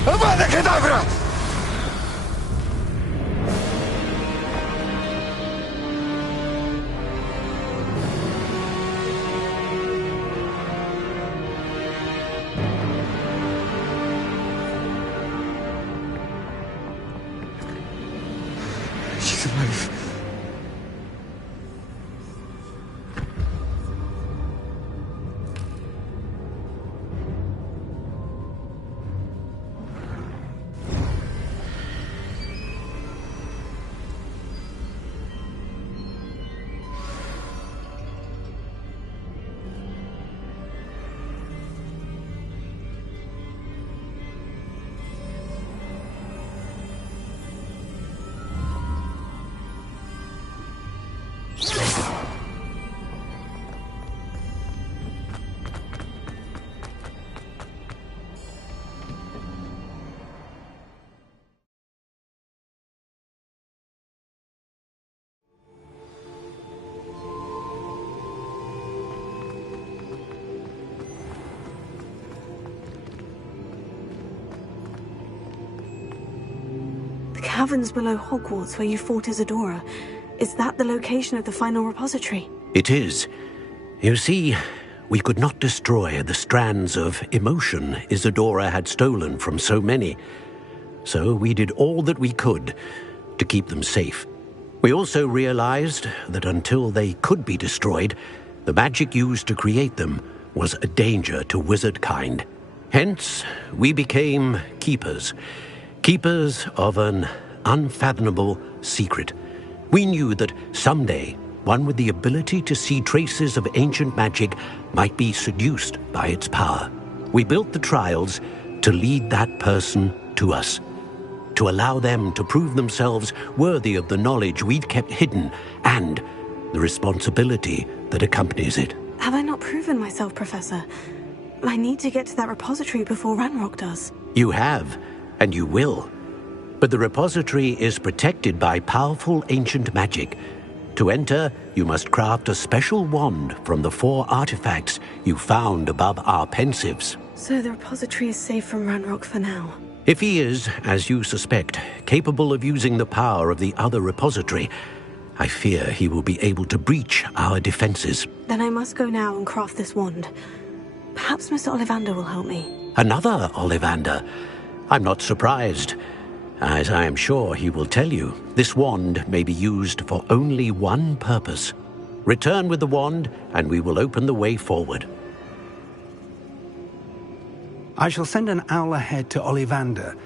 Avada Kedavra! She's alive. Caverns below Hogwarts where you fought Isadora. Is that the location of the final repository? It is. You see, we could not destroy the strands of emotion Isadora had stolen from so many. so we did all that we could to keep them safe. We also realized that until they could be destroyed, the magic used to create them was a danger to wizard kind. Hence, we became keepers. Keepers of an unfathomable secret. We knew that someday, one with the ability to see traces of ancient magic might be seduced by its power. We built the trials to lead that person to us, to allow them to prove themselves worthy of the knowledge we'd kept hidden and the responsibility that accompanies it. Have I not proven myself, Professor? I need to get to that repository before Ranrock does. You have, and you will. But the repository is protected by powerful ancient magic. To enter, you must craft a special wand from the 4 artifacts you found above our pensives. So the repository is safe from Ranrock for now. If he is, as you suspect, capable of using the power of the other repository, I fear he will be able to breach our defenses. Then I must go now and craft this wand. Perhaps Mr. Ollivander will help me. Another Ollivander? I'm not surprised. As I am sure he will tell you, this wand may be used for only one purpose. Return with the wand, and we will open the way forward. I shall send an owl ahead to Ollivander.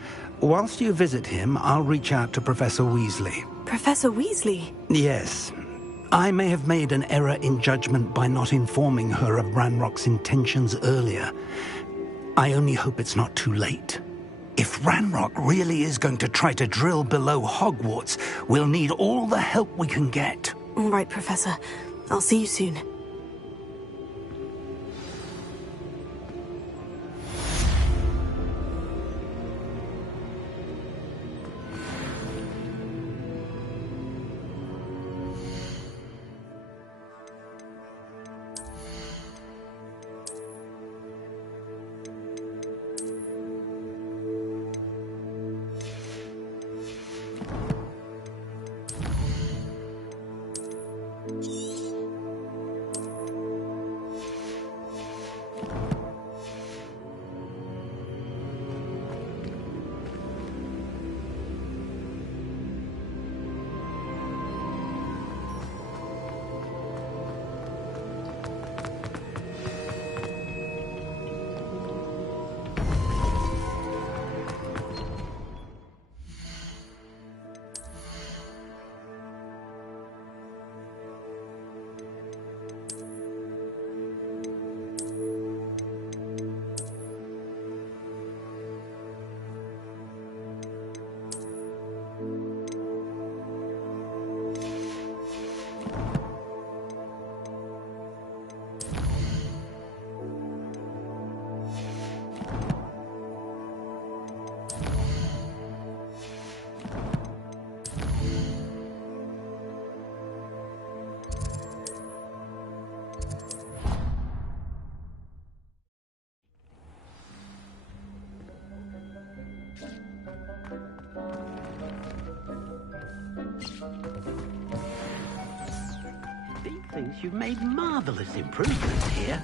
Whilst you visit him, I'll reach out to Professor Weasley. Professor Weasley? Yes. I may have made an error in judgment by not informing her of Ranrock's intentions earlier. I only hope it's not too late. If Ranrock really is going to try to drill below Hogwarts, we'll need all the help we can get. All right, Professor. I'll see you soon. Steve thinks you've made marvelous improvements here.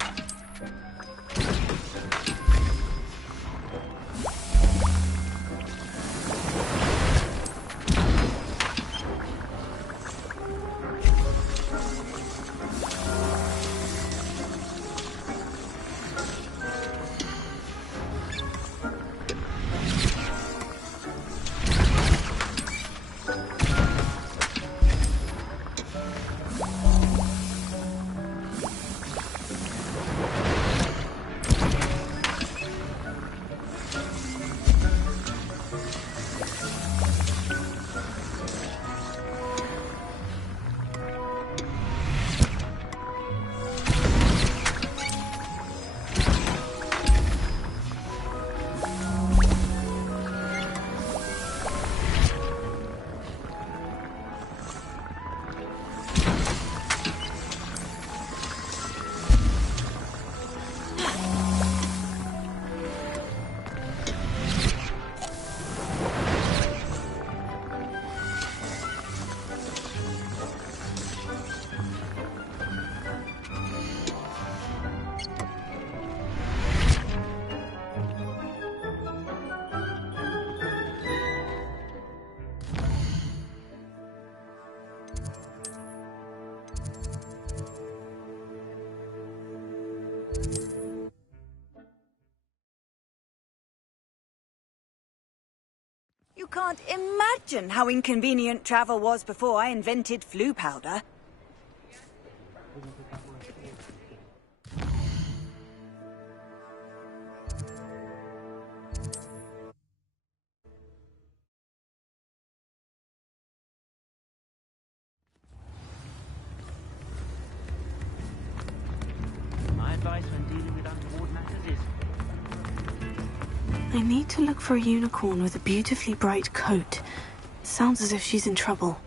can't imagine how inconvenient travel was before I invented flu powder. My advice when dealing with untoward matters is... I need to look for a unicorn with a beautifully bright coat. Sounds as if she's in trouble.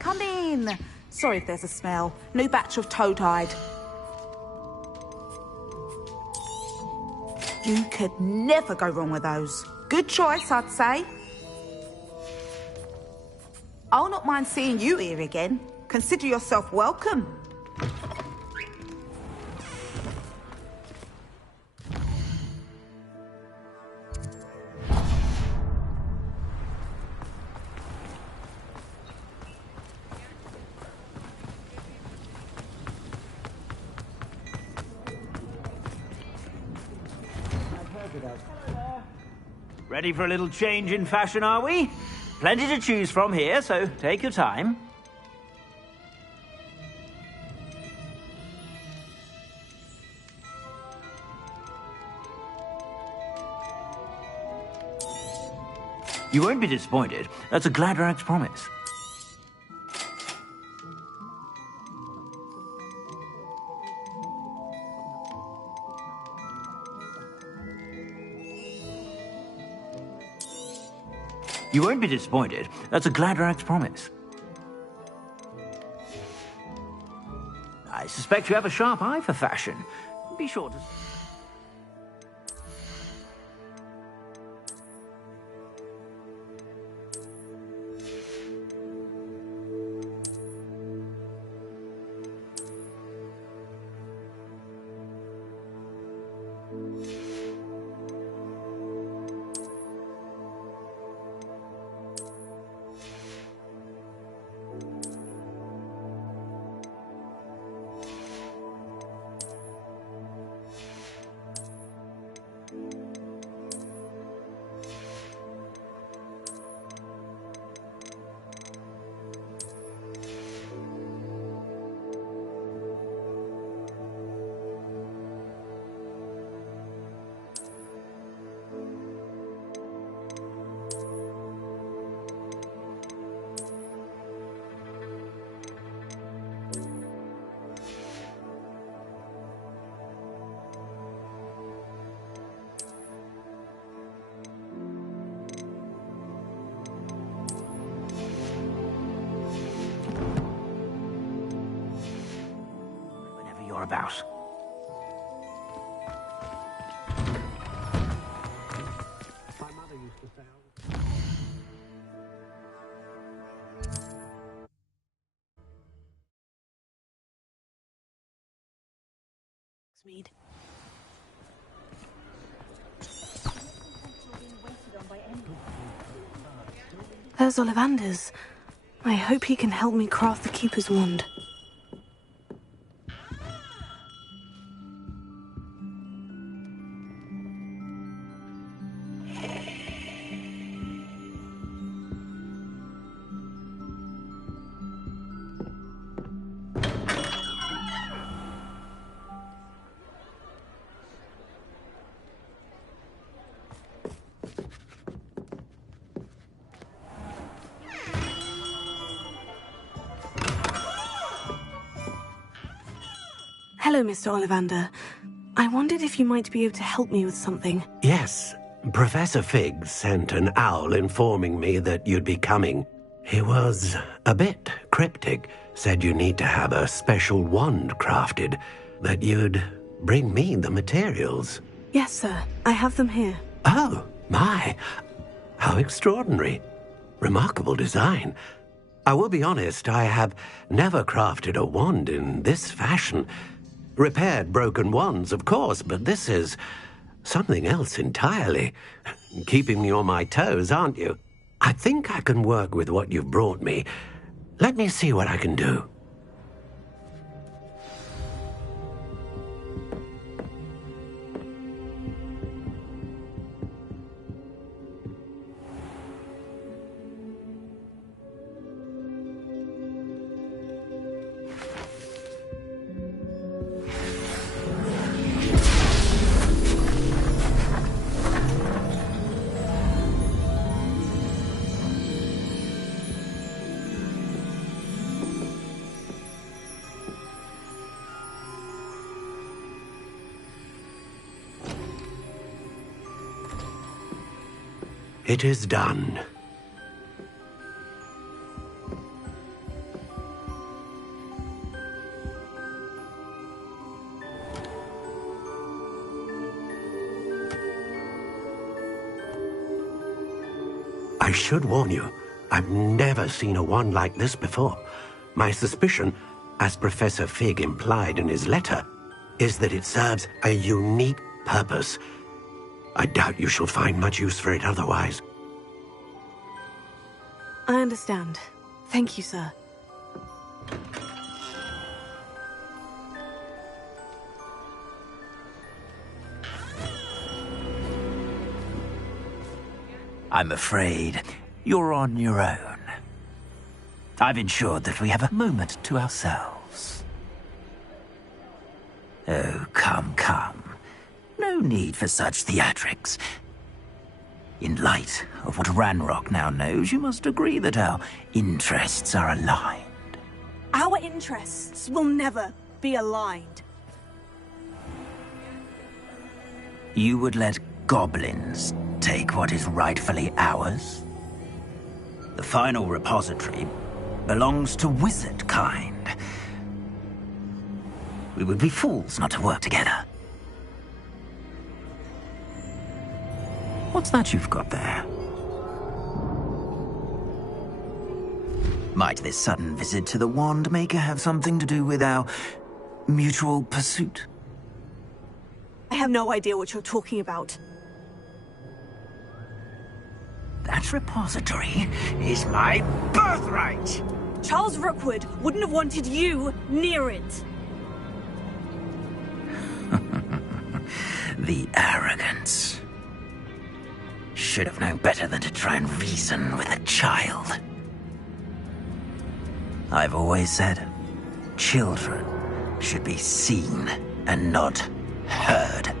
Come in. Sorry if there's a smell. New batch of toad-hide. You could never go wrong with those. Good choice, I'd say. I'll not mind seeing you here again. Consider yourself welcome. Ready for a little change in fashion, are we? Plenty to choose from here, so take your time. You won't be disappointed. That's a Gladrag's promise. You won't be disappointed. That's a Gladrag's promise. I suspect you have a sharp eye for fashion. Be sure to... About. There's Ollivander's. I hope he can help me craft the Keeper's wand. Hello, Mr. Ollivander. I wondered if you might be able to help me with something. Yes, Professor Fig sent an owl informing me that you'd be coming. He was a bit cryptic, said you need to have a special wand crafted, that you'd bring me the materials. Yes, sir. I have them here. Oh, my. How extraordinary. Remarkable design. I will be honest, I have never crafted a wand in this fashion. Repaired broken wands, of course, but this is something else entirely. Keeping me on my toes, aren't you? I think I can work with what you've brought me. Let me see what I can do. It is done. I should warn you, I've never seen a wand like this before. My suspicion, as Professor Fig implied in his letter, is that it serves a unique purpose. I doubt you shall find much use for it otherwise. I understand. Thank you, sir. I'm afraid you're on your own. I've ensured that we have a moment to ourselves. Oh, come, come. No need for such theatrics. In light of what Ranrock now knows, you must agree that our interests are aligned. Our interests will never be aligned. You would let goblins take what is rightfully ours? The final repository belongs to wizard kind. We would be fools not to work together. What's that you've got there? Might this sudden visit to the Wand Maker have something to do with our mutual pursuit? I have no idea what you're talking about. That repository is my birthright! Charles Rookwood wouldn't have wanted you near it. The arrogance. Should have known better than to try and reason with a child. I've always said, children should be seen and not heard.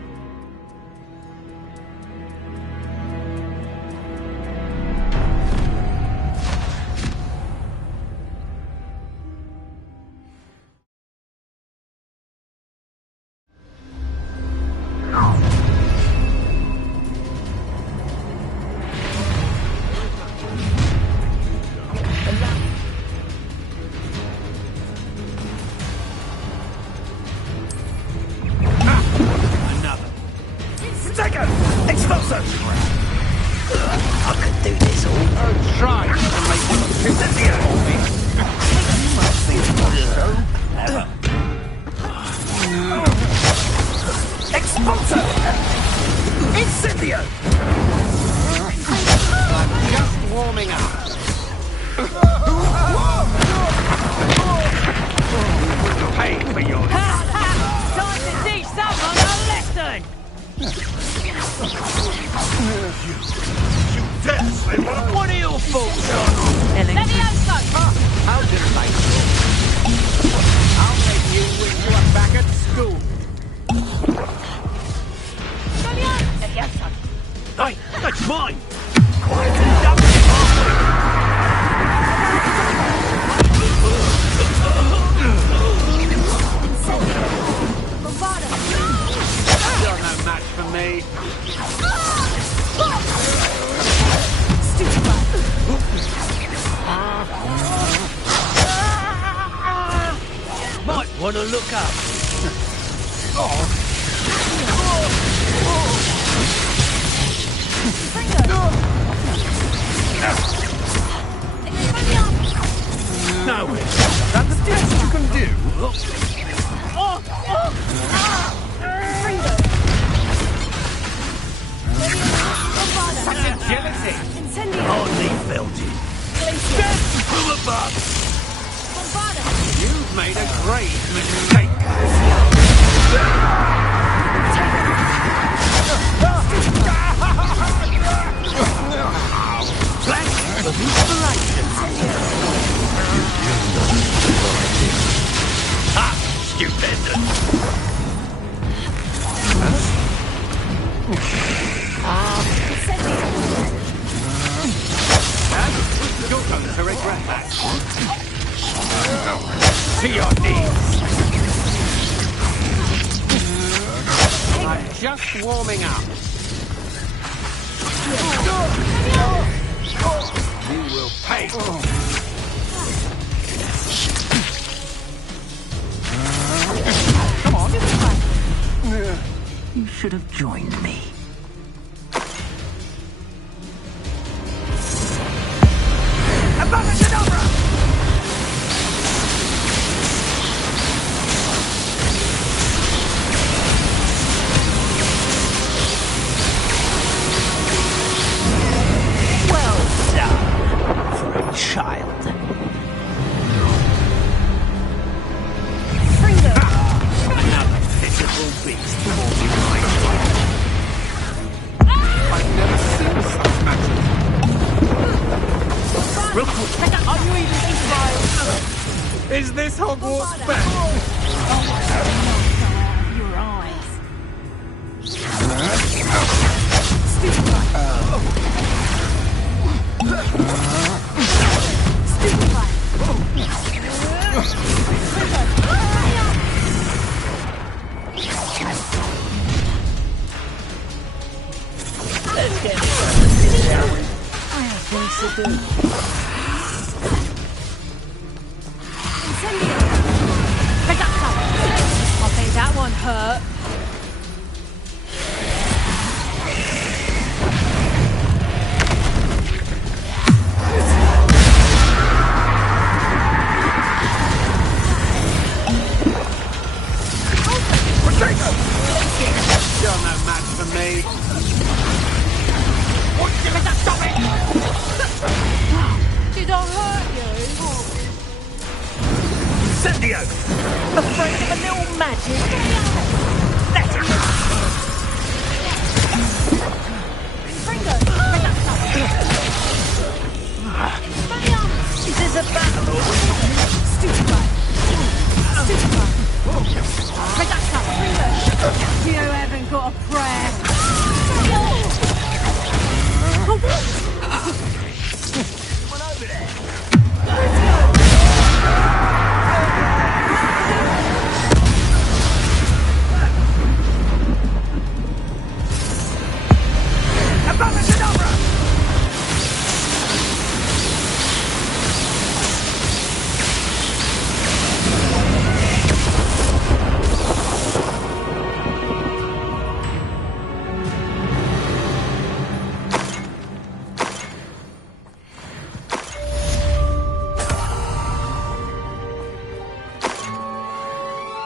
Just warming up. will pay. Come on. You should have joined me. Well done for a child. Another pitiful beast before we fight. I've never seen such magic. Rookwood, are you even inspired? Is this Hogwarts back? Your eyes. Let's get started, shall we? I have things to do. Incendio! Ragazzo! I think that one hurt. You're no match for me. Did I hurt you? Incendio! Afraid of a little magic? That's it! Fringo! Is this a battle? Stupefy! Stupefy! Ragazzo! Fringo! You haven't got a prayer! Someone over there!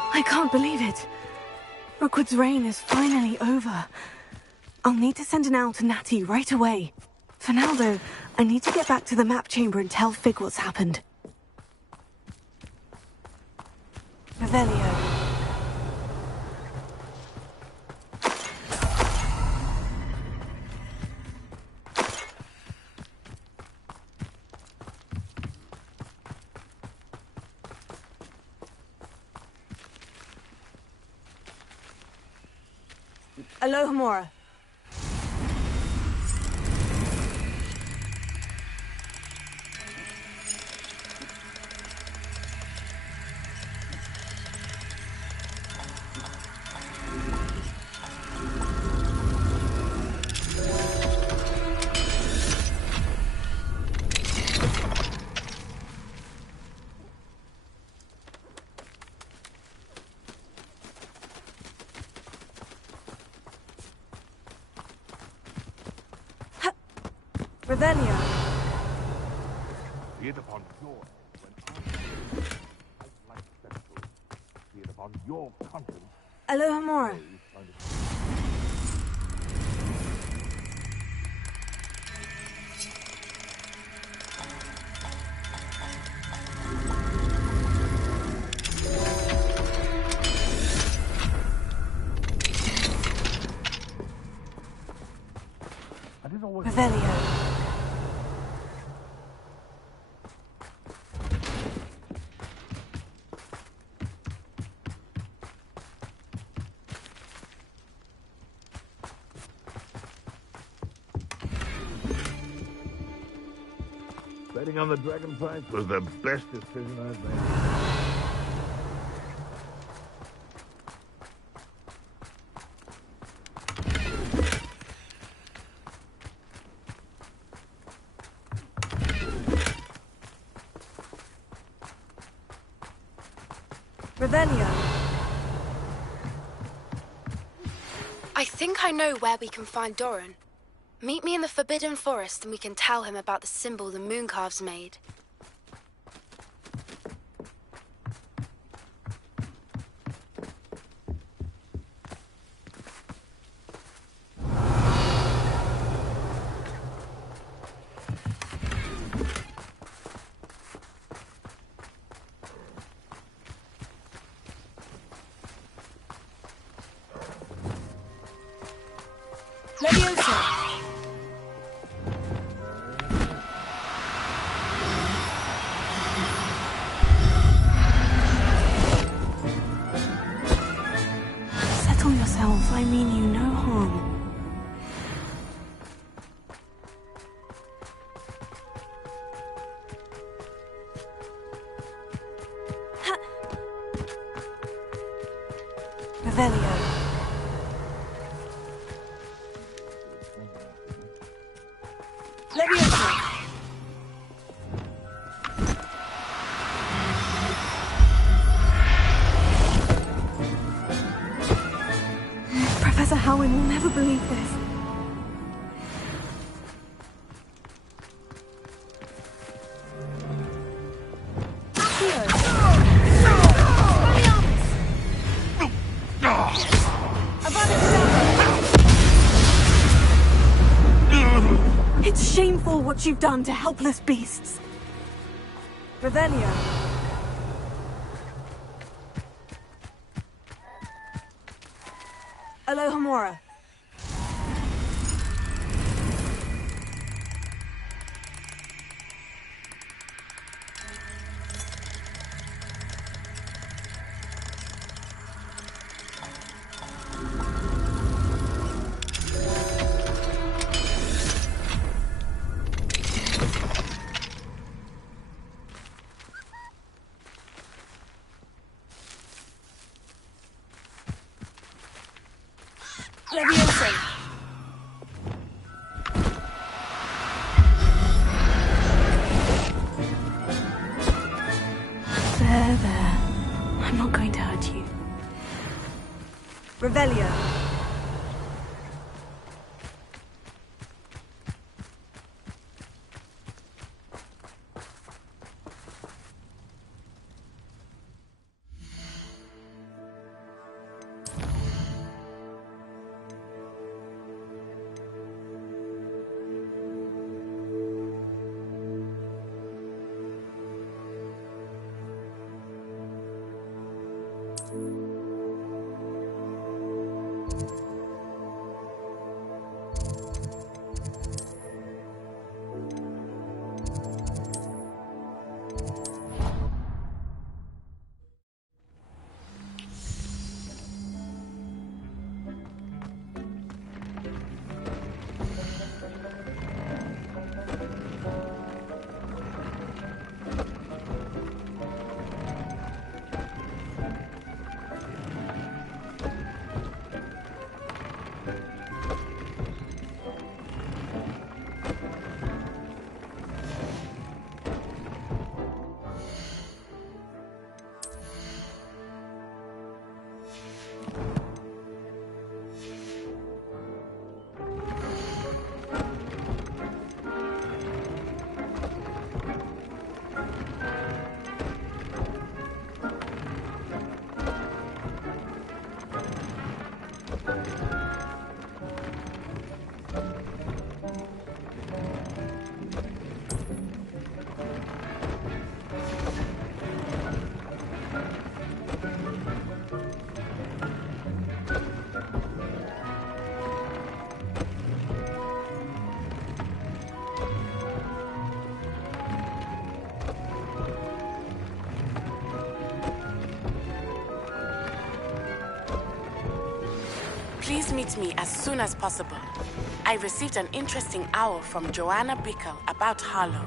I can't believe it. Rookwood's reign is finally over. I'll need to send an owl to Natty right away. For now, though, I need to get back to the map chamber and tell Fig what's happened. Revelio. Alohomora. Revelio. Be it upon your be it upon your conscience. Alohomora. Revelio. Betting on the dragon fight was the best decision I've made. Revelio. I think I know where we can find Doran. Meet me in the Forbidden Forest and we can tell him about the symbol the Mooncalves made. Settle yourself, I mean you no harm. Revelio. Leviosa. Professor Howin will never believe this. It's shameful what you've done to helpless beasts. Revelio. Alohomora. Leviosa. There. I'm not going to hurt you. Revelio. Please meet me as soon as possible. I received an interesting owl from Joanna Bickle about Harlow.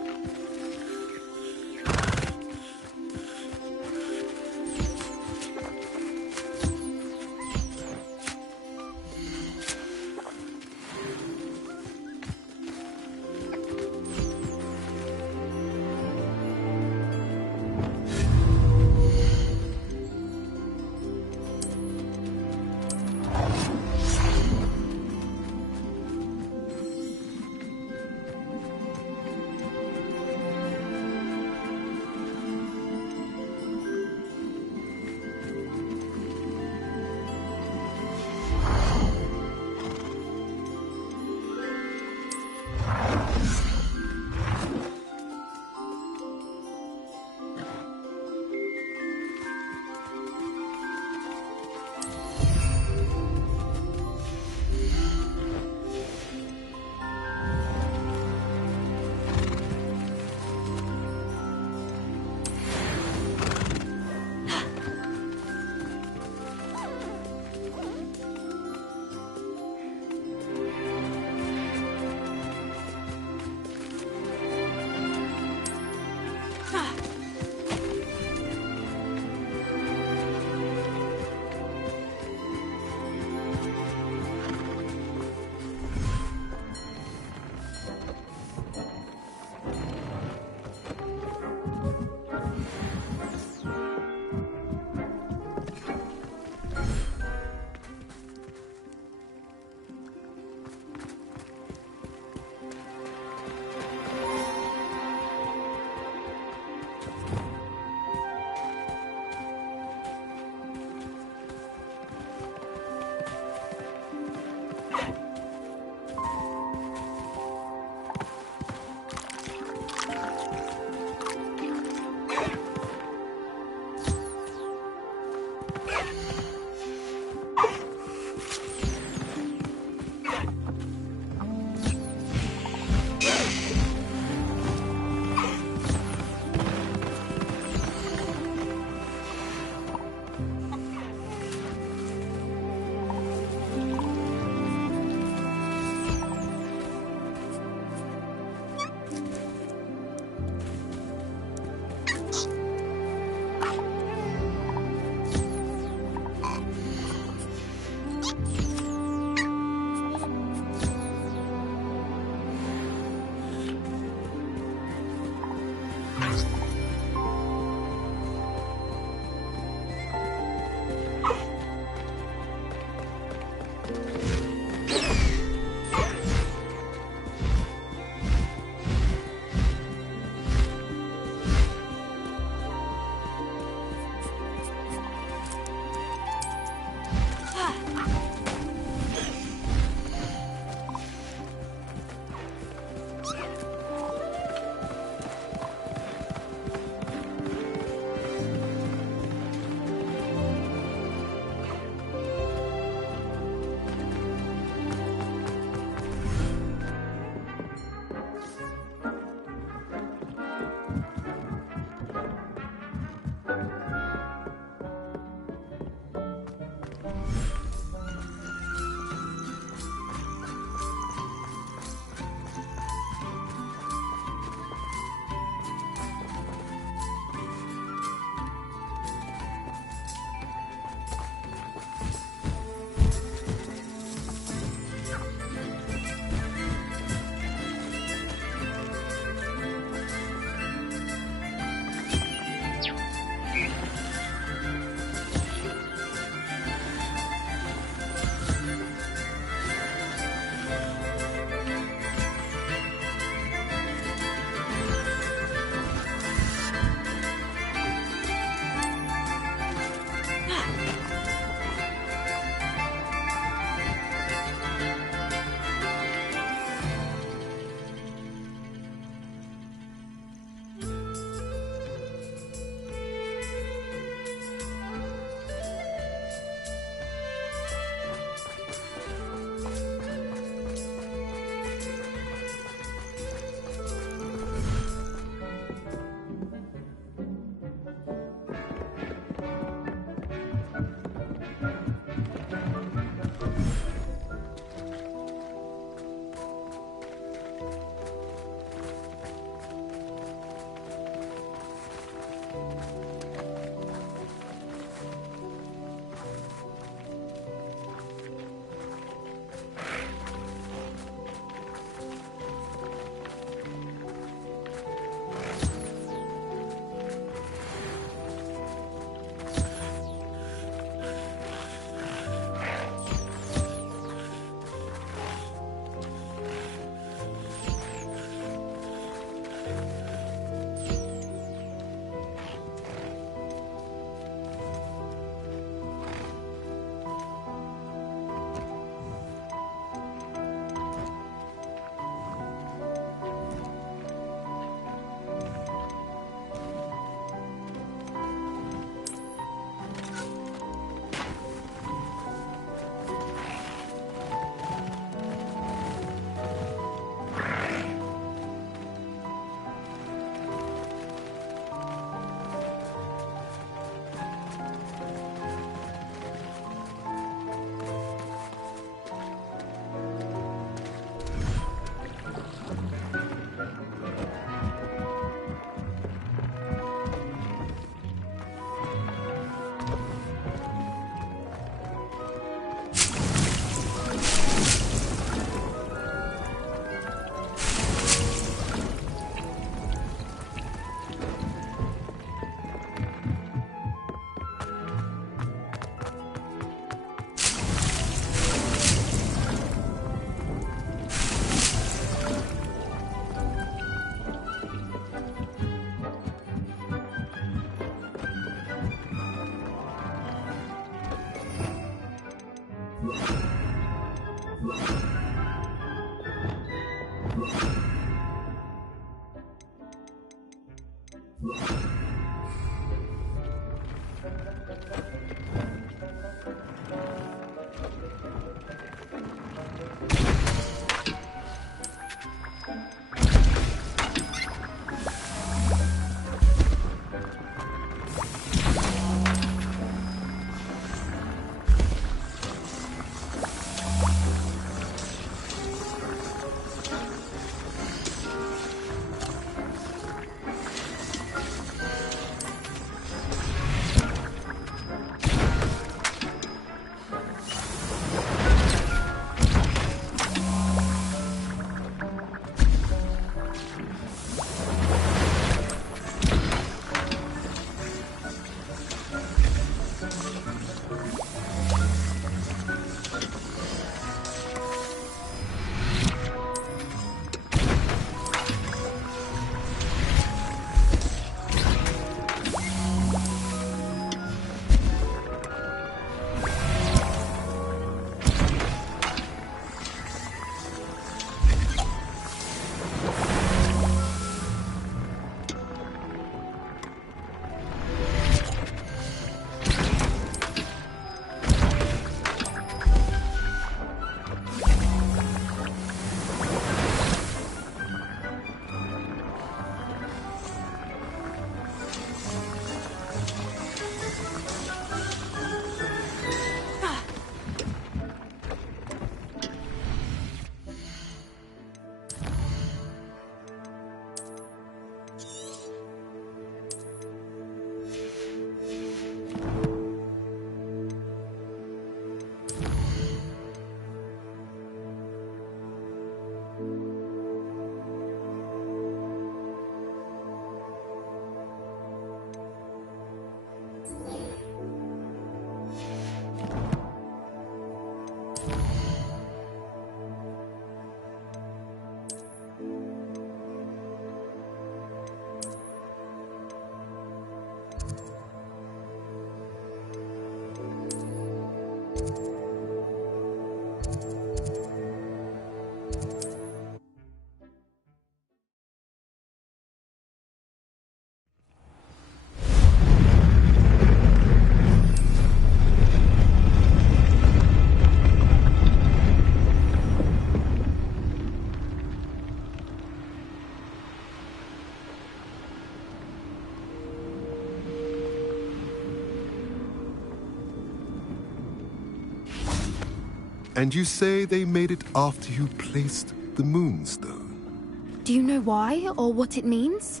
And you say they made it after you placed the moonstone? Do you know why, or what it means?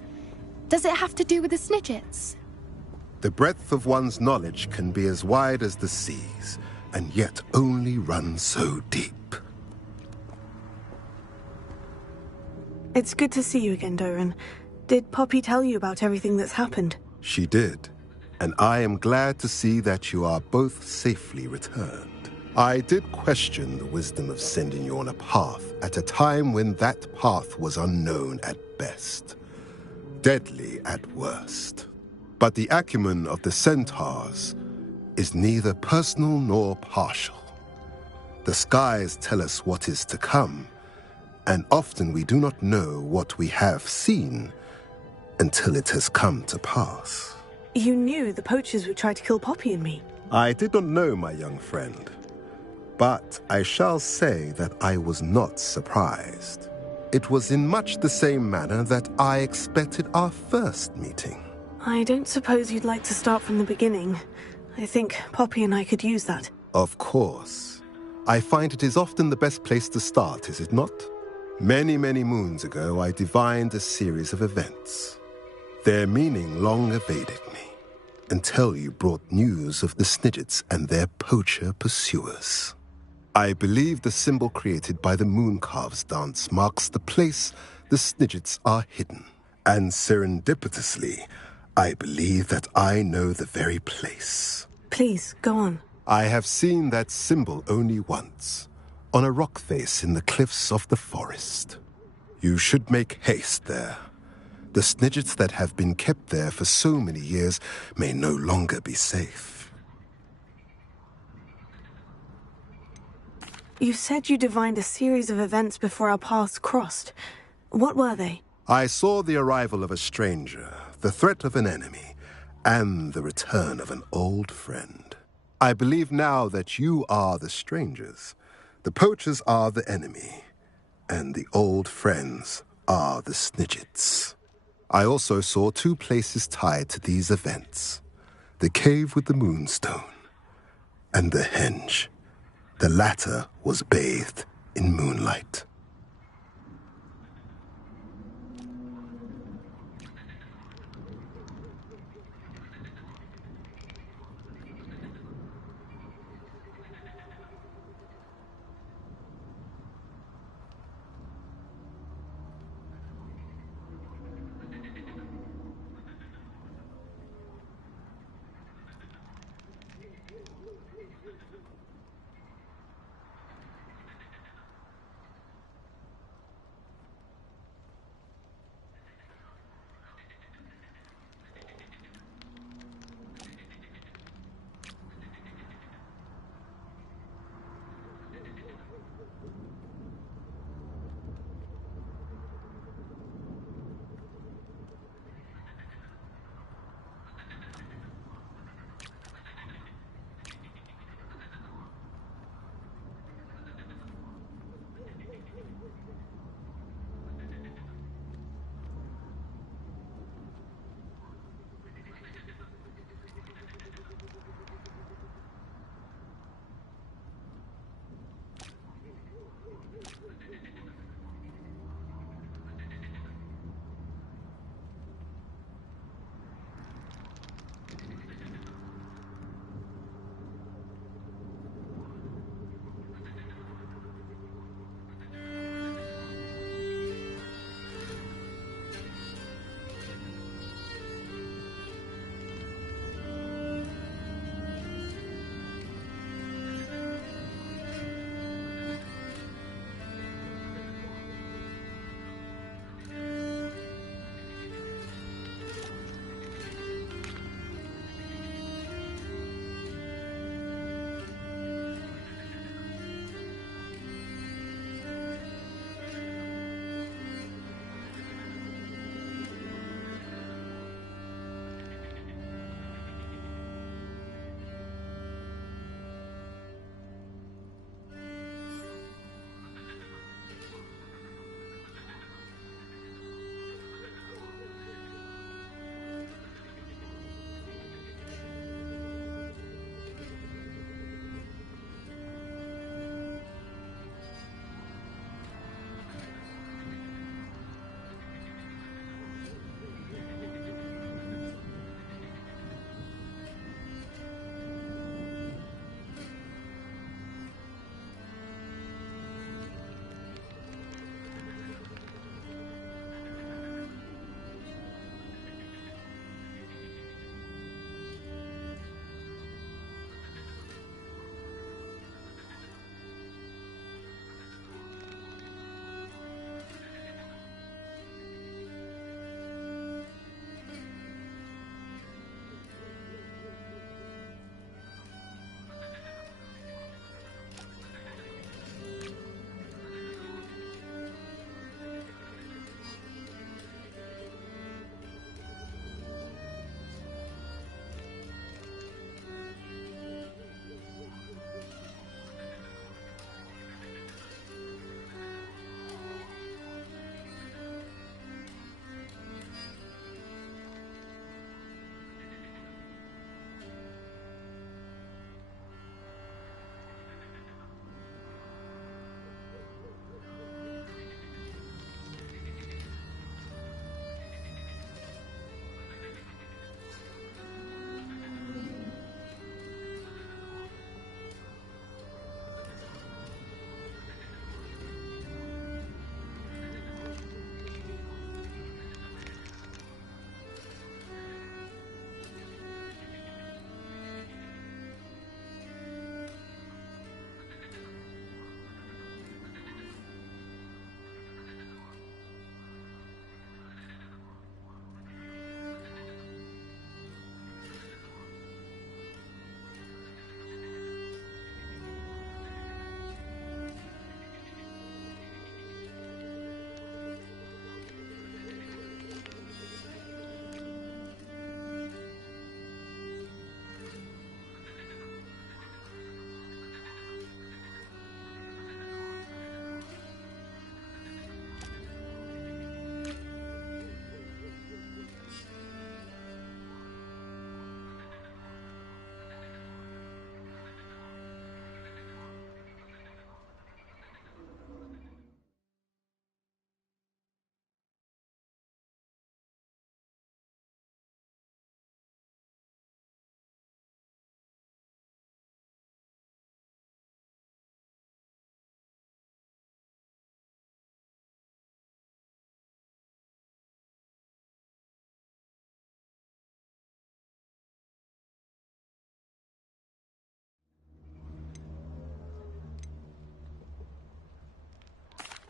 Does it have to do with the Snidgets? The breadth of one's knowledge can be as wide as the seas, and yet only run so deep. It's good to see you again, Doran. Did Poppy tell you about everything that's happened? She did, and I am glad to see that you are both safely returned. I did question the wisdom of sending you on a path at a time when that path was unknown at best, deadly at worst. But the acumen of the centaurs is neither personal nor partial. The skies tell us what is to come, and often we do not know what we have seen until it has come to pass. You knew the poachers would try to kill Poppy and me. I did not know, my young friend, but I shall say that I was not surprised. It was in much the same manner that I expected our first meeting. I don't suppose you'd like to start from the beginning. I think Poppy and I could use that. Of course. I find it is often the best place to start, is it not? Many, many moons ago, I divined a series of events. Their meaning long evaded me, until you brought news of the Snidgets and their poacher pursuers. I believe the symbol created by the Mooncalves dance marks the place the Snidgets are hidden. And serendipitously, I believe that I know the very place. Please, go on. I have seen that symbol only once, on a rock face in the cliffs of the forest. You should make haste there. The Snidgets that have been kept there for so many years may no longer be safe. You said you divined a series of events before our paths crossed. What were they? I saw the arrival of a stranger, the threat of an enemy, and the return of an old friend. I believe now that you are the strangers. The poachers are the enemy, and the old friends are the Snidgets. I also saw two places tied to these events: the cave with the moonstone and the henge. The latter was bathed in moonlight.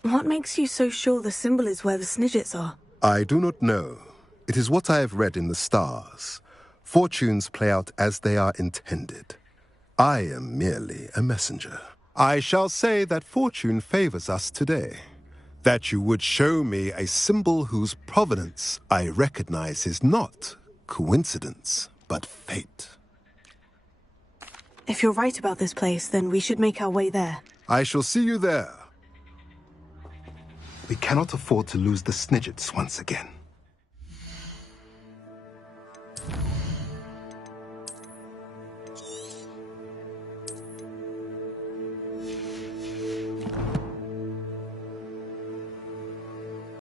What makes you so sure the symbol is where the Snidgets are? I do not know. It is what I have read in the stars. Fortunes play out as they are intended. I am merely a messenger. I shall say that fortune favors us today. That you would show me a symbol whose provenance I recognize is not coincidence, but fate. If you're right about this place, then we should make our way there. I shall see you there. We cannot afford to lose the Snidgets once again.